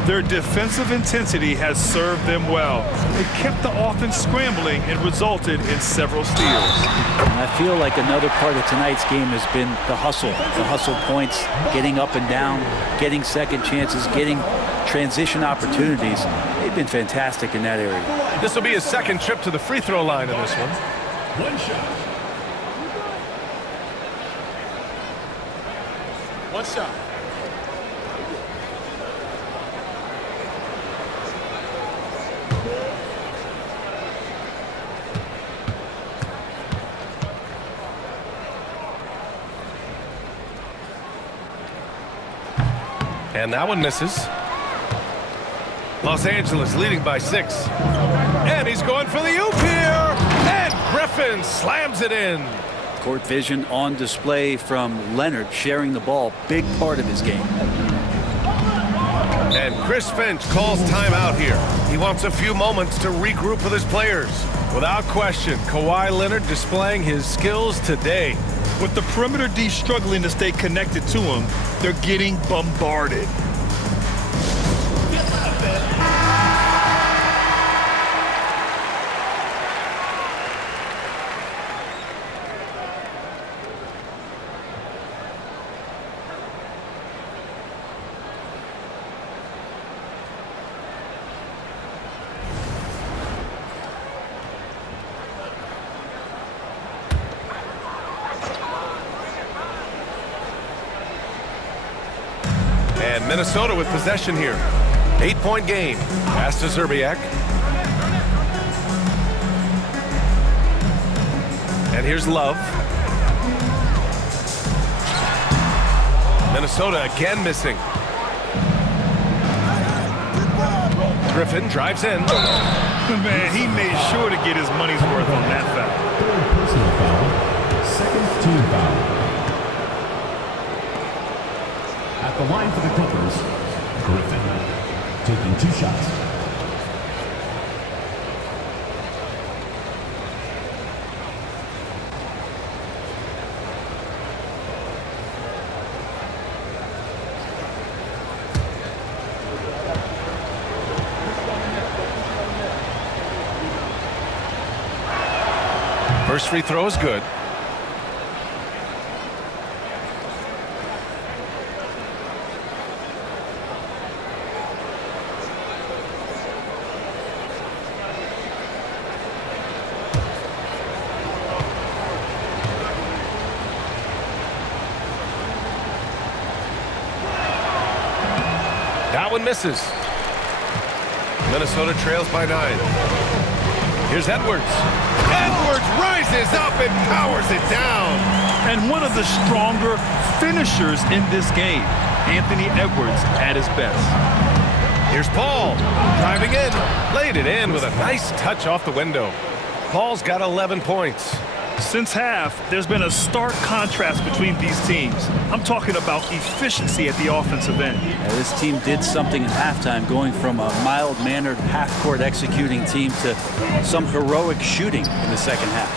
Their defensive intensity has served them well. It kept the offense scrambling and resulted in several steals. And I feel like another part of tonight's game has been the hustle points, getting up and down, getting second chances, getting transition opportunities. They've been fantastic in that area. This will be his second trip to the free throw line in this one. One shot. One shot. And that one misses. Los Angeles leading by 6. And he's going for the oop here. And Griffin slams it in. Court vision on display from Leonard, sharing the ball, big part of his game. And Chris Finch calls timeout here. He wants a few moments to regroup with his players. Without question, Kawhi Leonard displaying his skills today. With the perimeter D struggling to stay connected to him, they're getting bombarded. And Minnesota with possession here. 8-point game. Pass to Zerbiak. And here's Love. Minnesota again missing. Griffin drives in. Man, he made sure to get his money's worth on that foul. Third personal foul. Second team foul. At the line for the Clippers, Griffin taking 2 shots. First free throw is good. one misses. Minnesota trails by 9. Here's Edwards. Edwards rises up and powers it down. And one of the stronger finishers in this game, Anthony Edwards at his best. Here's Paul, driving in, laid it in with a nice touch off the window. Paul's got 11 points. Since half, there's been a stark contrast between these teams. I'm talking about efficiency at the offensive end. Yeah, this team did something in halftime, going from a mild-mannered half-court executing team to some heroic shooting in the second half.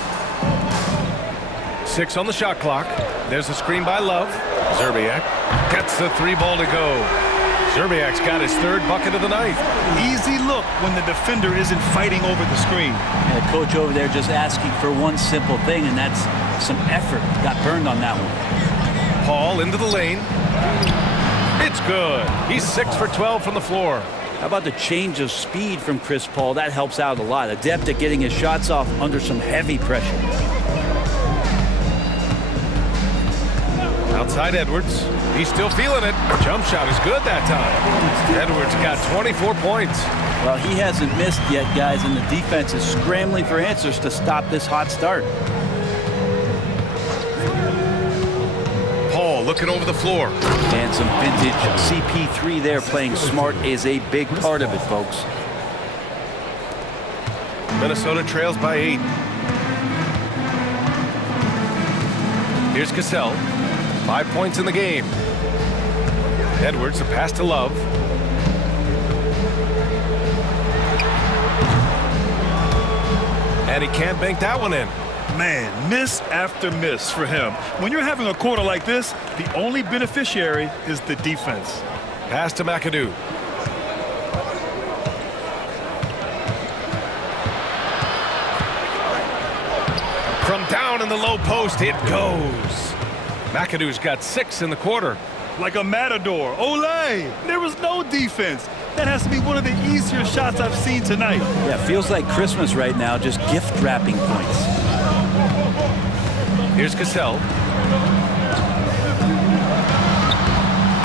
6 on the shot clock. There's a screen by Love. Zerbiak gets the 3 ball to go. Zerbiak's got his 3rd bucket of the night. Easy look when the defender isn't fighting over the screen. Yeah, coach over there just asking for one simple thing, and that's some effort. Got burned on that one. Paul into the lane. It's good. He's 6 for 12 from the floor. How about the change of speed from Chris Paul? That helps out a lot. Adept at getting his shots off under some heavy pressure. Outside Edwards. He's still feeling it. Jump shot is good that time. Edwards got 24 points. Well, he hasn't missed yet, guys, and the defense is scrambling for answers to stop this hot start. Paul looking over the floor. And some vintage CP3 there. Playing smart is a big part of it, folks. Minnesota trails by 8. Here's Cassell. 5 points in the game. Edwards, a pass to Love. And he can't bank that one in. Man, miss after miss for him. When you're having a quarter like this, the only beneficiary is the defense. Pass to McAdoo. From down in the low post, it goes. McAdoo's got 6 in the quarter. Like a matador. Olay! There was no defense. That has to be one of the easier shots I've seen tonight. Yeah, feels like Christmas right now, just gift wrapping points. Here's Cassell.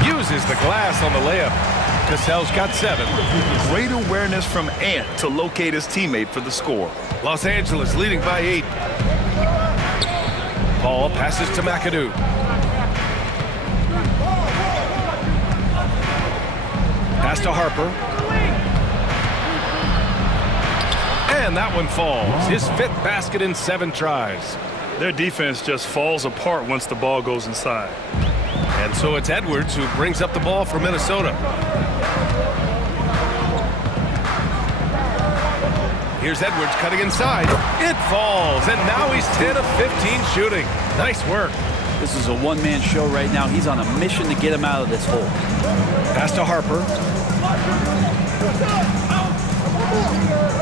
Uses the glass on the layup. Cassell's got 7. Great awareness from Ant to locate his teammate for the score. Los Angeles leading by 8. Paul passes to McAdoo. Pass to Harper. And that one falls. His 5th basket in 7 tries. Their defense just falls apart once the ball goes inside. And so it's Edwards who brings up the ball for Minnesota. Here's Edwards cutting inside. It falls, and now he's 10 of 15 shooting. Nice work. This is a one-man show right now. He's on a mission to get him out of this hole. Pass to Harper.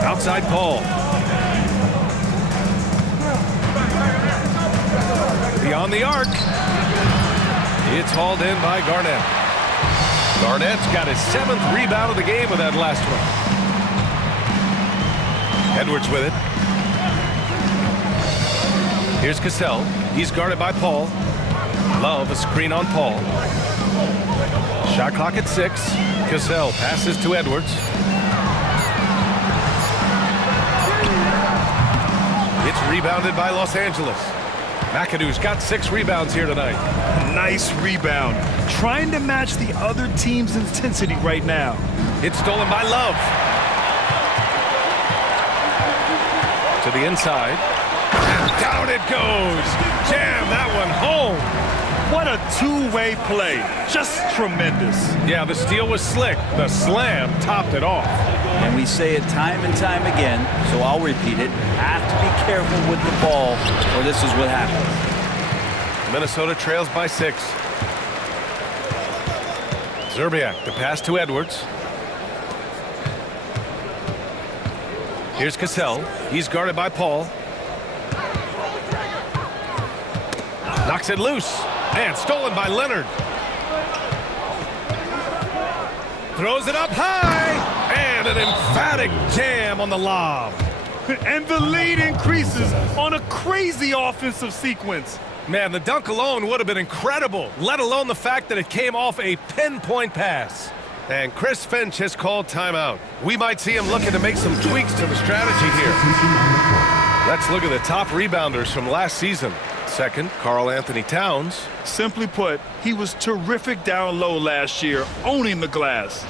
Outside Paul. Beyond the arc. It's hauled in by Garnett. Garnett's got his 7th rebound of the game with that last one. Edwards with it. Here's Cassell. He's guarded by Paul. Love a screen on Paul. Shot clock at 6. Cassell passes to Edwards. It's rebounded by Los Angeles. McAdoo's got 6 rebounds here tonight. Nice rebound. Trying to match the other team's intensity right now. It's stolen by Love. To the inside. And down it goes. Jam that one home. What a two-way play. Just tremendous. Yeah, the steal was slick. The slam topped it off. And we say it time and time again, so I'll repeat it. Have to be careful with the ball, or this is what happens. Minnesota trails by 6. Zerbiak, the pass to Edwards. Here's Cassell. He's guarded by Paul. Knocks it loose. And stolen by Leonard. Throws it up high. And an emphatic jam on the lob. And the lead increases on a crazy offensive sequence. Man, the dunk alone would have been incredible, let alone the fact that it came off a pinpoint pass. And Chris Finch has called timeout. We might see him looking to make some tweaks to the strategy here. Let's look at the top rebounders from last season. Second, Karl Anthony Towns. Simply put, he was terrific down low last year, owning the glass.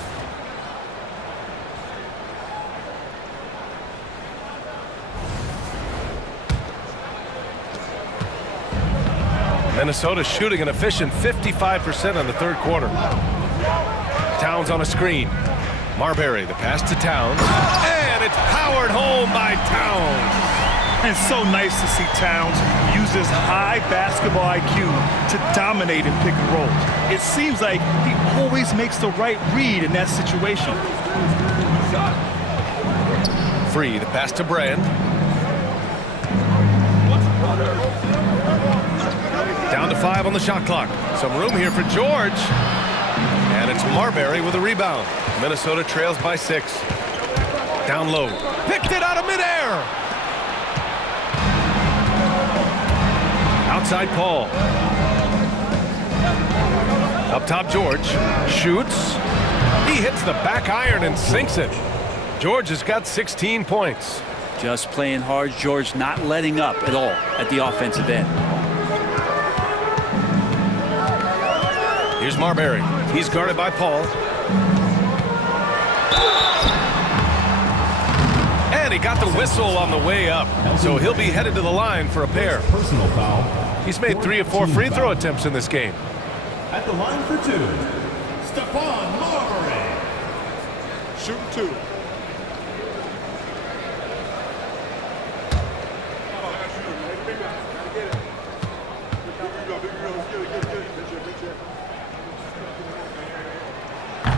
Minnesota shooting an efficient 55% in the third quarter. Towns on a screen. Marbury, the pass to Towns. And it's powered home by Towns. And so nice to see Towns use his high basketball IQ to dominate in pick and rolls. It seems like he always makes the right read in that situation. Free, the pass to Brand. Down to 5 on the shot clock. Some room here for George. And it's Marbury with a rebound. Minnesota trails by 6. Down low. Picked it out of midair. Outside Paul. Up top George. Shoots. He hits the back iron and sinks it. George has got 16 points. Just playing hard. George not letting up at all at the offensive end. Here's Marbury. He's guarded by Paul. And he got the whistle on the way up. So he'll be headed to the line for a pair. Personal foul. He's made 3 of 4 free throw attempts in this game. At the line for 2, Stephon Marbury. Shooting 2.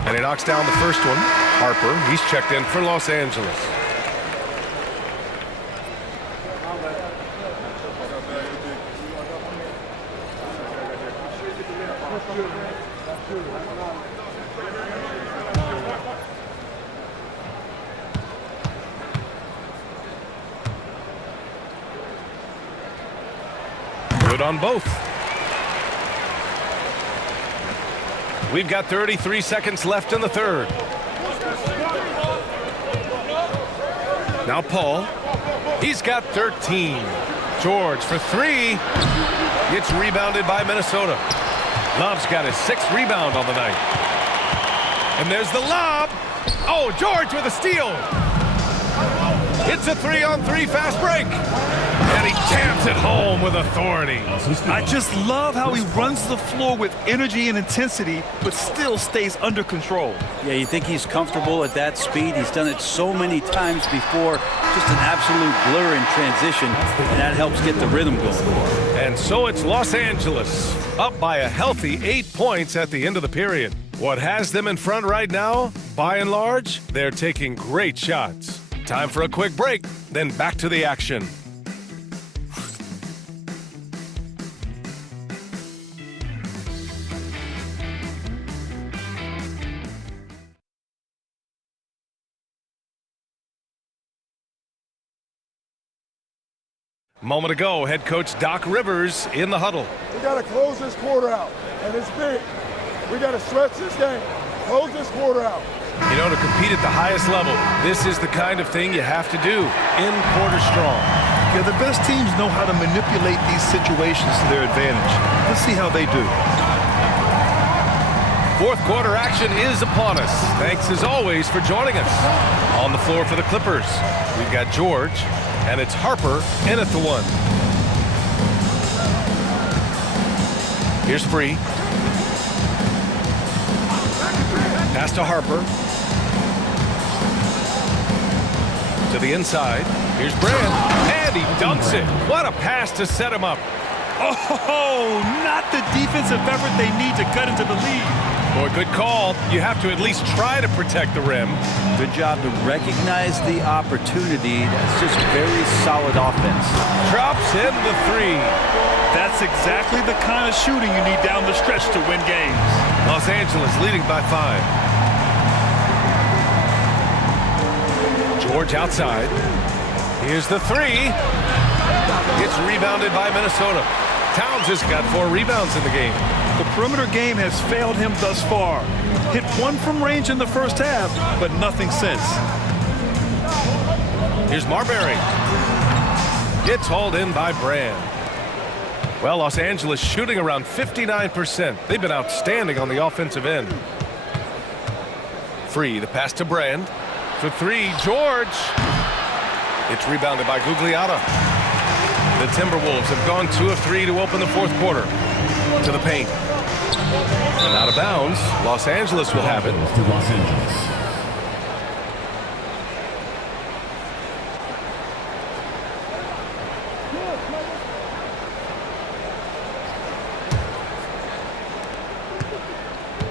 And he knocks down the first one. Harper, he's checked in for Los Angeles. Good on both. We've got 33 seconds left in the third. Now Paul. He's got 13. George for 3. Gets rebounded by Minnesota. Love's got his 6th rebound on the night. And there's the lob. Oh, George with a steal. It's a 3-on-3 fast break. And he jams it home with authority. I just love how he runs the floor with energy and intensity, but still stays under control. Yeah, you think he's comfortable at that speed. He's done it so many times before. Just an absolute blur in transition, and that helps get the rhythm going. And so it's Los Angeles, up by a healthy 8 points at the end of the period. What has them in front right now? By and large, they're taking great shots. Time for a quick break, then back to the action. Moment ago, head coach Doc Rivers in the huddle. We got to close this quarter out, and it's big. We got to stretch this game. Close this quarter out. You know, to compete at the highest level, this is the kind of thing you have to do in quarter strong. Yeah, the best teams know how to manipulate these situations to their advantage. Let's see how they do. Fourth quarter action is upon us. Thanks as always for joining us. On the floor for the Clippers, we've got George, and it's Harper in at the 1. Here's Free. Pass to Harper. To the inside. Here's Brand. And he dunks it. What a pass to set him up. Oh, not the defensive effort they need to cut into the lead. Boy, good call. You have to at least try to protect the rim. Good job to recognize the opportunity. That's just very solid offense. Drops in the 3. That's exactly the kind of shooting you need down the stretch to win games. Los Angeles leading by 5. George outside. Here's the 3. It's rebounded by Minnesota. Towns has got 4 rebounds in the game. The perimeter game has failed him thus far. Hit 1 from range in the first half, but nothing since. Here's Marbury. It's hauled in by Brand. Well, Los Angeles shooting around 59%. They've been outstanding on the offensive end. Free, the pass to Brand. For 3, George. It's rebounded by Gugliotta. The Timberwolves have gone 2 of 3 to open the fourth quarter. To the paint. And out of bounds, Los Angeles will have it. To Los Angeles.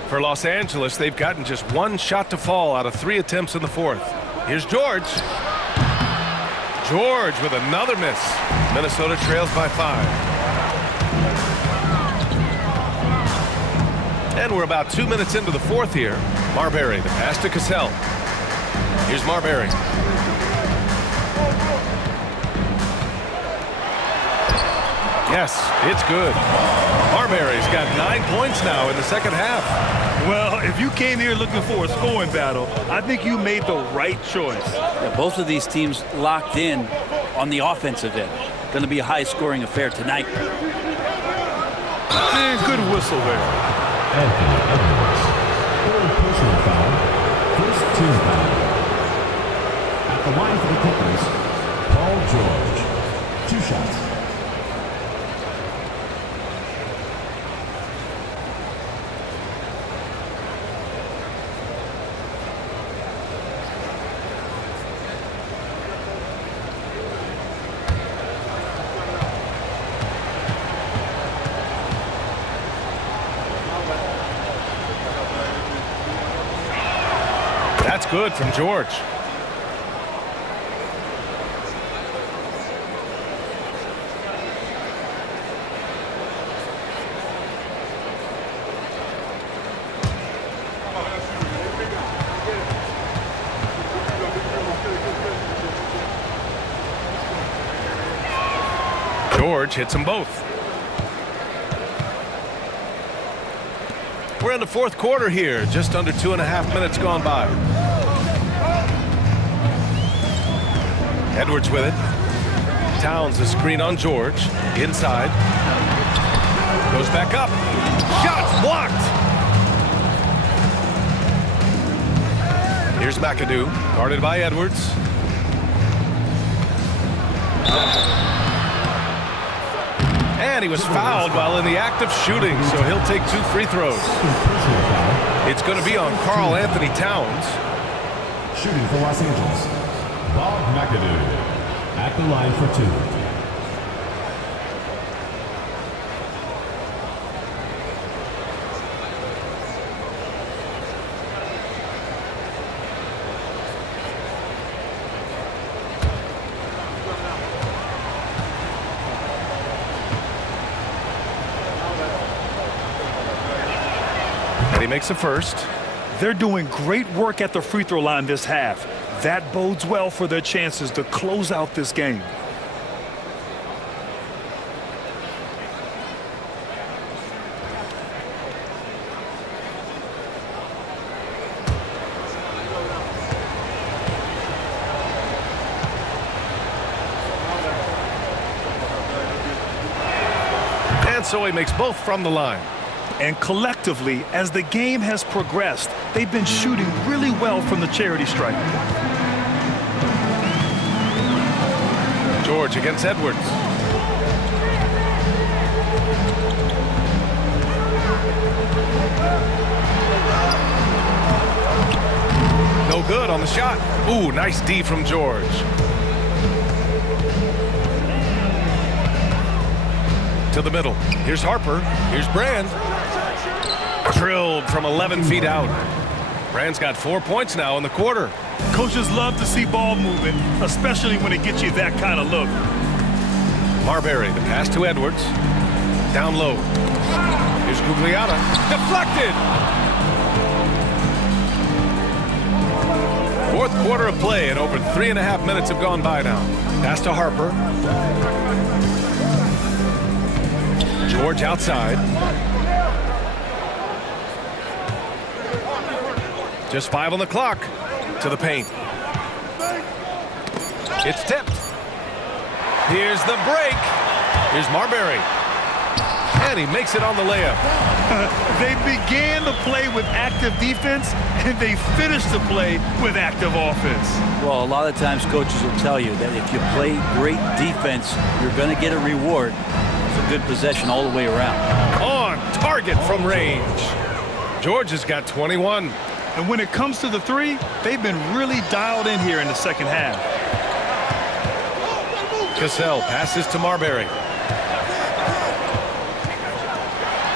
For Los Angeles, they've gotten just 1 shot to fall out of 3 attempts in the fourth. Here's George. George with another miss. Minnesota trails by 5. And we're about 2 minutes into the fourth here. Marbury, the pass to Cassell. Here's Marbury. Yes, it's good. Marbury's got 9 points now in the second half. Well, if you came here looking for a scoring battle, I think you made the right choice. Yeah, both of these teams locked in on the offensive end. Going to be a high-scoring affair tonight. Man, good whistle there. Anthony Edwards. 3rd personal foul. First team foul. At the line for the Clippers, Paul George. 2 shots. That's good from George. George hits them both. We're in the fourth quarter here, just under 2.5 minutes gone by. Edwards with it. Towns a screen on George. Inside. Goes back up. Shots blocked. Here's McAdoo, guarded by Edwards. And he was fouled while in the act of shooting, so he'll take 2 free throws. It's going to be on Karl Anthony Towns. Shooting for Los Angeles, Bob McAdoo. At the line for 2. And he makes the first. They're doing great work at the free throw line this half. That bodes well for their chances to close out this game. And so he makes both from the line. And collectively, as the game has progressed, they've been shooting really well from the charity stripe. George against Edwards. No good on the shot. Ooh, nice D from George. To the middle. Here's Harper. Here's Brand. Drilled from 11 feet out. Brand's got 4 points now in the quarter. Coaches love to see ball movement, especially when it gets you that kind of look. Marbury, the pass to Edwards. Down low. Here's Gugliotta. Deflected! Fourth quarter of play, and over 3.5 minutes have gone by now. Pass to Harper. George outside. Just 5 on the clock. To the paint. It's tipped. Here's the break. Here's Marbury. And he makes it on the layup. They began the play with active defense, and they finished the play with active offense. Well, a lot of times coaches will tell you that if you play great defense, you're going to get a reward. It's a good possession all the way around. On target from range. George has got 21. And when it comes to the three, they've been really dialed in here in the second half. Cassell passes to Marbury.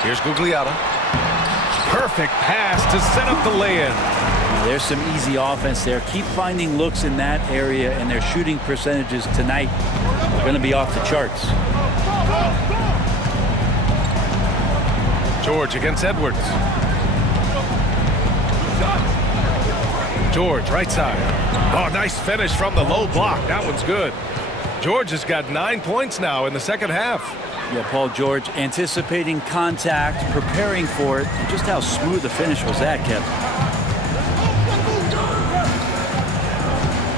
Here's Gugliotta. Perfect pass to set up the lay-in. There's some easy offense there. Keep finding looks in that area, and their shooting percentages tonight are going to be off the charts. George against Edwards. George, right side. Oh, nice finish from the low block. That one's good. George has got 9 points now in the second half. Yeah, Paul George anticipating contact, preparing for it. And just how smooth the finish was that, Kevin.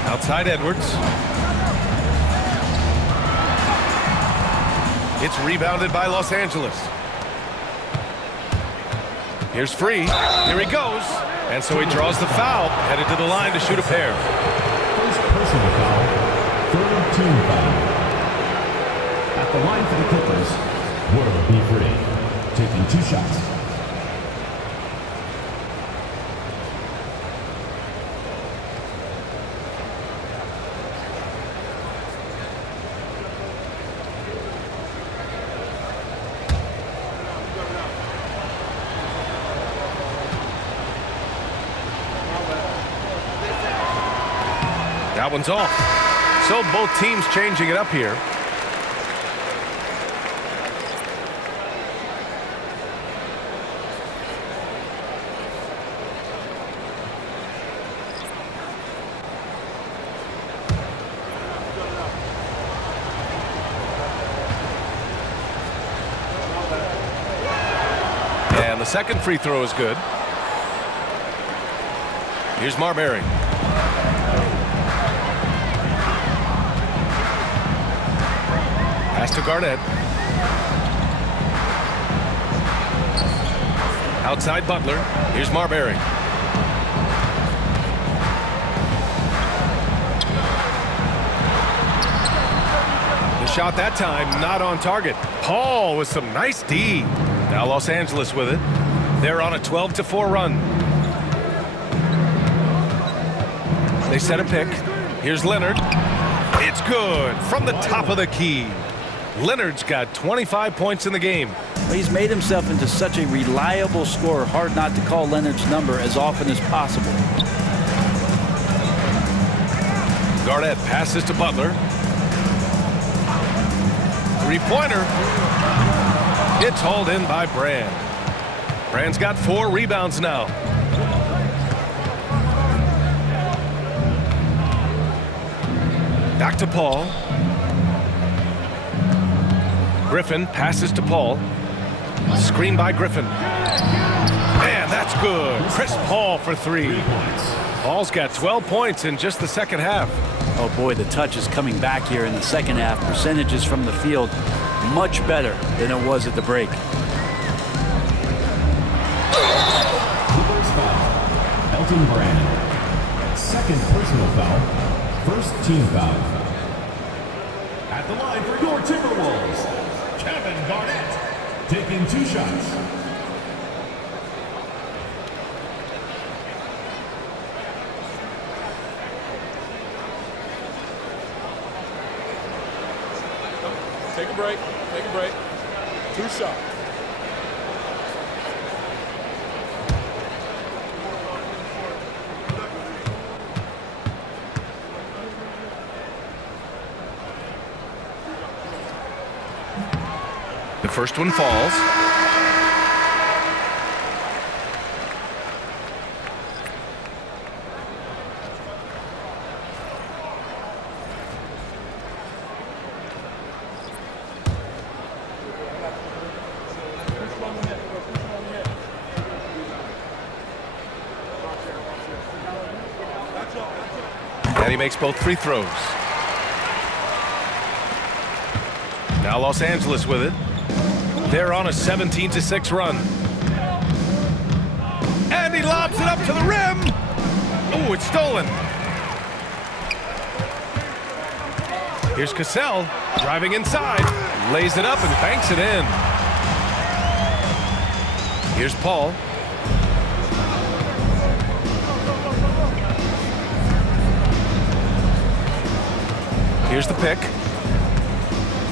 Outside Edwards. It's rebounded by Los Angeles. Here's Free. Here he goes. And so he draws the foul, headed to the line to shoot a pair. First personal foul, third team foul. At the line for the Clippers, Will be free, taking 2 shots. That one's off. So both teams changing it up here. And the second free throw is good. Here's Marbury. Pass to Garnett. Outside Butler. Here's Marbury. The shot that time not on target. Paul with some nice D. Now Los Angeles with it. They're on a 12-4 run. They set a pick. Here's Leonard. It's good from the top of the key. Leonard's got 25 points in the game. He's made himself into such a reliable scorer. Hard not to call Leonard's number as often as possible. Garnett passes to Butler. Three-pointer. It's hauled in by Brand. Brand's got 4 rebounds now. Back to Paul. Griffin passes to Paul. Screen by Griffin. Man, that's good. Chris Paul for 3. Paul's got 12 points in just the second half. Oh boy, the touch is coming back here in the second half. Percentages from the field much better than it was at the break. Elton Brand. Second personal foul. First team foul. At the line for your Timberwolves, Kevin Garnett, taking 2 shots. Take a break. Take a break. 2 shots. The first one falls. he makes both free throws. Now Los Angeles with it. They're on a 17-6 run. And he lobs it up to the rim. Oh, it's stolen. Here's Cassell driving inside. Lays it up and banks it in. Here's Paul. Here's the pick.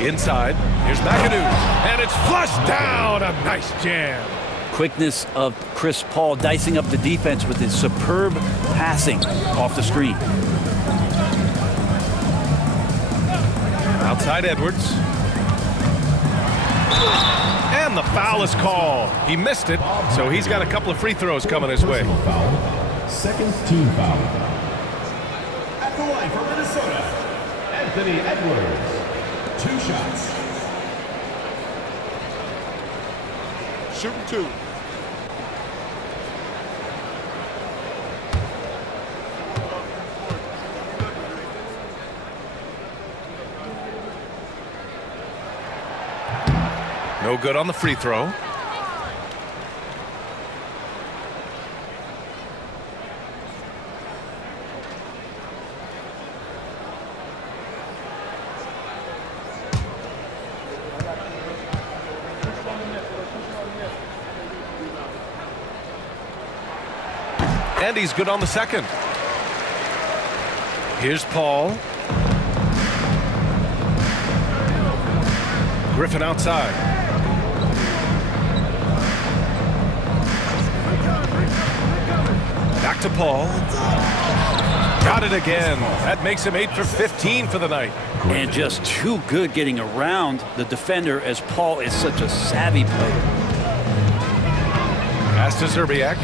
Inside. Here's McAdoo. And it's flushed down. A nice jam. Quickness of Chris Paul dicing up the defense with his superb passing off the screen. Outside Edwards. And the foul is called. He missed it, so he's got a couple of free throws coming his way. Foul. Second team foul. At the line for Minnesota, Anthony Edwards. 2 shots. Shooting 2. No good on the free throw. And he's good on the second. Here's Paul. Griffin outside. Back to Paul. Got it again. That makes him 8 for 15 for the night. And just too good getting around the defender, as Paul is such a savvy player. Pass to Zerbiak.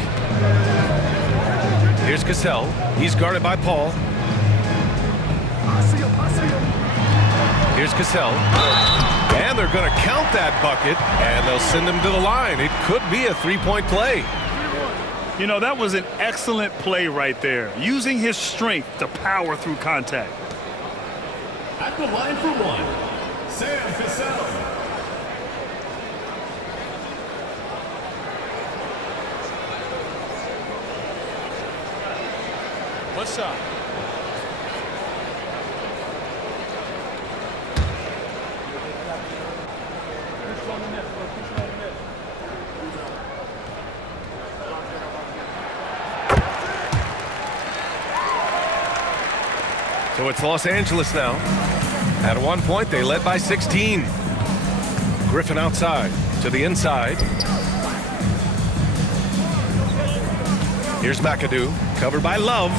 Here's Cassell. He's guarded by Paul. Here's Cassell. And they're going to count that bucket, and they'll send him to the line. It could be a three-point play. You know, that was an excellent play right there, using his strength to power through contact. At the line for 1, Sam Cassell. One shot. So it's Los Angeles now. At one point, they led by 16. Griffin outside to the inside. Here's McAdoo, covered by Love.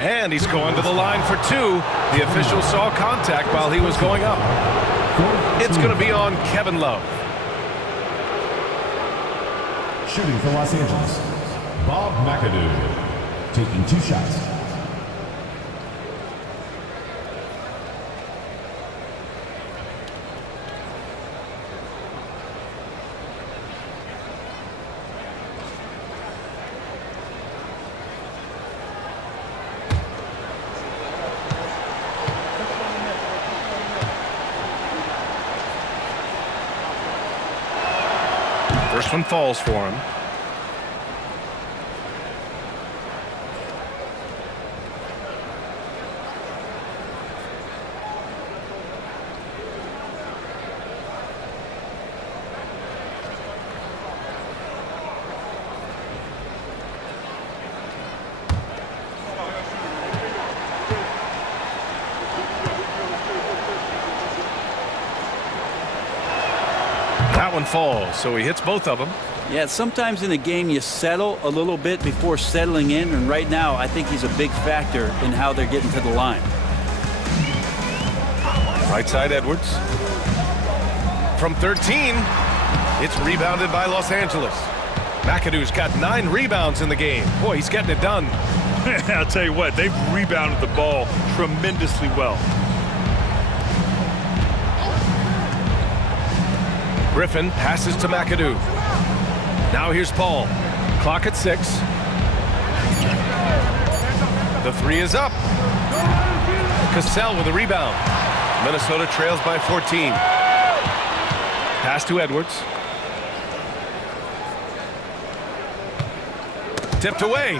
And he's going to the line for 2. The official saw contact while he was going up. It's going to be on Kevin Love. Shooting for Los Angeles, Bob McAdoo. Taking 2 shots. First one falls for him. That one falls, so he hits both of them. Yeah, sometimes in a game you settle a little bit before settling in, and right now I think he's a big factor in how they're getting to the line. Right side Edwards. From 13, it's rebounded by Los Angeles. McAdoo's got 9 rebounds in the game. Boy, he's getting it done. I'll tell you what, they've rebounded the ball tremendously well. Griffin passes to McAdoo. Now here's Paul. Clock at 6. The three is up. Cassell with a rebound. Minnesota trails by 14. Pass to Edwards. Tipped away.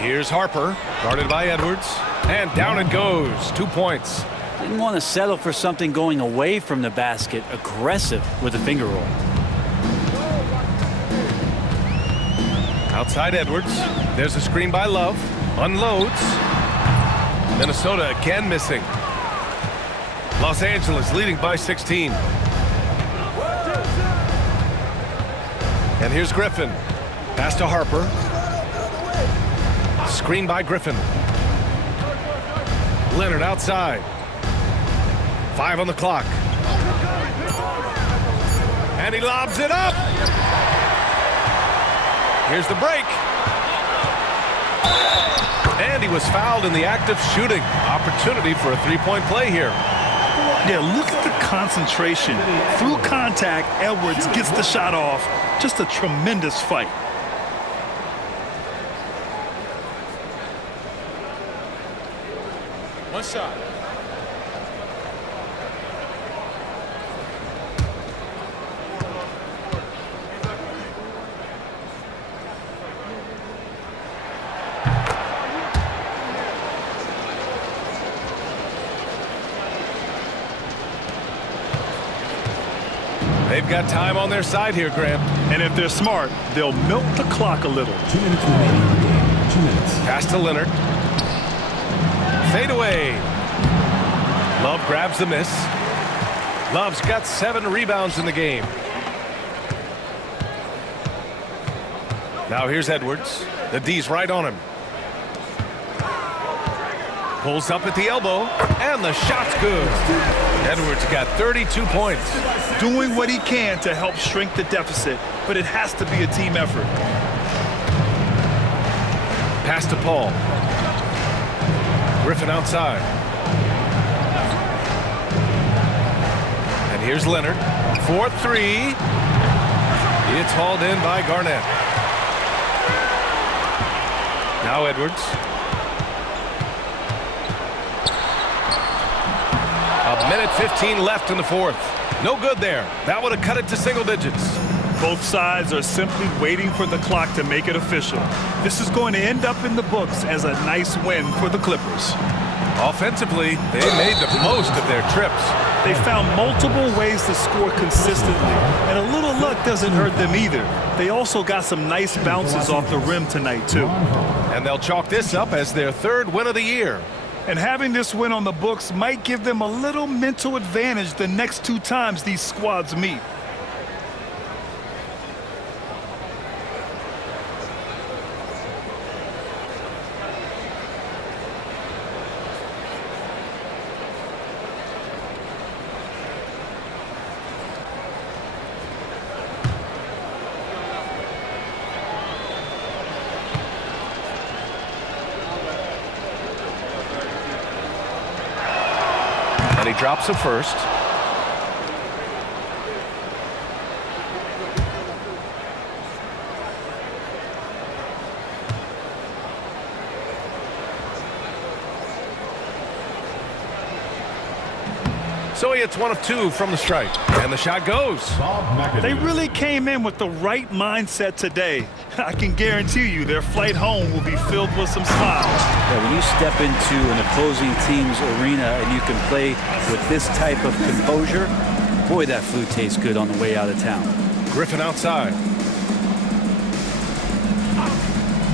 Here's Harper, guarded by Edwards. And down it goes. 2 points. Didn't want to settle for something going away from the basket. Aggressive with a finger roll. Outside Edwards. There's a screen by Love. Unloads. Minnesota again missing. Los Angeles leading by 16. And here's Griffin. Pass to Harper. Screen by Griffin. Leonard outside. 5 on the clock. And he lobs it up. Here's the break. And he was fouled in the act of shooting. Opportunity for a three-point play here. Yeah, look at the concentration. Through contact, Edwards gets the shot off. Just a tremendous fight. One shot. They've got time on their side here, Grant. And if they're smart, they'll milk the clock a little. 2 minutes remaining in the game. 2 minutes. Pass to Leonard. Fade away. Love grabs the miss. Love's got 7 rebounds in the game. Now here's Edwards. The D's right on him. Pulls up at the elbow, and the shot's good. Edwards got 32 points. Doing what he can to help shrink the deficit, but it has to be a team effort. Pass to Paul. Griffin outside. And here's Leonard. 4-3. It's hauled in by Garnett. Now Edwards. A minute 15 left in the fourth. No good there. That would have cut it to single digits. Both sides are simply waiting for the clock to make it official. This is going to end up in the books as a nice win for the Clippers. Offensively, they made the most of their trips. They found multiple ways to score consistently, and a little luck doesn't hurt them either. They also got some nice bounces off the rim tonight, too. And they'll chalk this up as their 3rd win of the year. And having this win on the books might give them a little mental advantage the next 2 times these squads meet. And he drops it first. So he hits 1 of 2 from the strike. And the shot goes. They really came in with the right mindset today. I can guarantee you their flight home will be filled with some smiles. Yeah, when you step into an opposing team's arena and you can play with this type of composure, boy, that food tastes good on the way out of town. Griffin outside.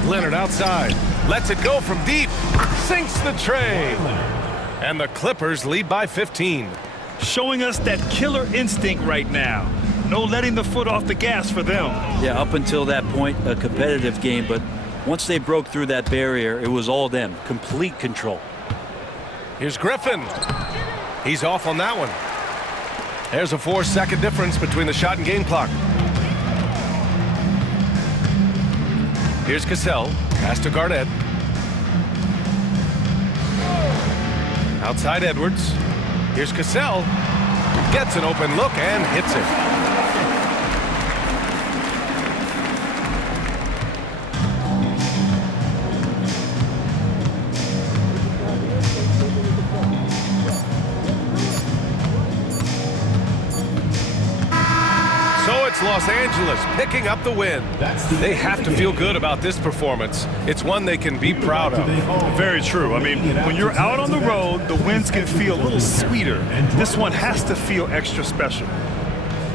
Leonard outside. Lets it go from deep. Sinks the tray. And the Clippers lead by 15. Showing us that killer instinct right now. No letting the foot off the gas for them. Yeah, up until that point, a competitive game, but once they broke through that barrier, it was all them. Complete control. Here's Griffin. He's off on that one. There's a 4-second difference between the shot and game clock. Here's Cassell. Pass to Garnett. Outside Edwards. Here's Cassell. Gets an open look and hits it. Los Angeles picking up the win. They have to feel good about this performance. It's one they can be proud of. Very true. I mean, when you're out on the road, the wins can feel a little sweeter. This one has to feel extra special.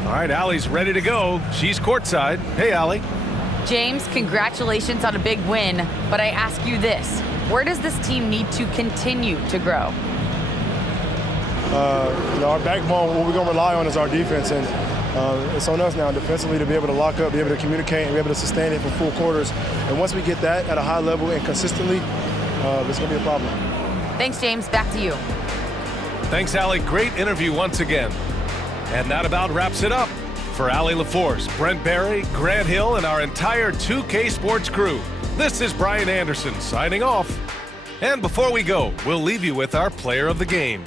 All right, Allie's ready to go. She's courtside. Hey, Allie. James, congratulations on a big win, but I ask you this. Where does this team need to continue to grow? Our backbone, what we're going to rely on is our defense, and it's on us now defensively to be able to lock up, be able to communicate, and be able to sustain it for full quarters. And once we get that at a high level and consistently, it's going to be a problem. Thanks, James. Back to you. Thanks, Allie. Great interview once again. And that about wraps it up. For Allie LaForce, Brent Barry, Grant Hill, and our entire 2K Sports crew, this is Brian Anderson signing off. And before we go, we'll leave you with our player of the game.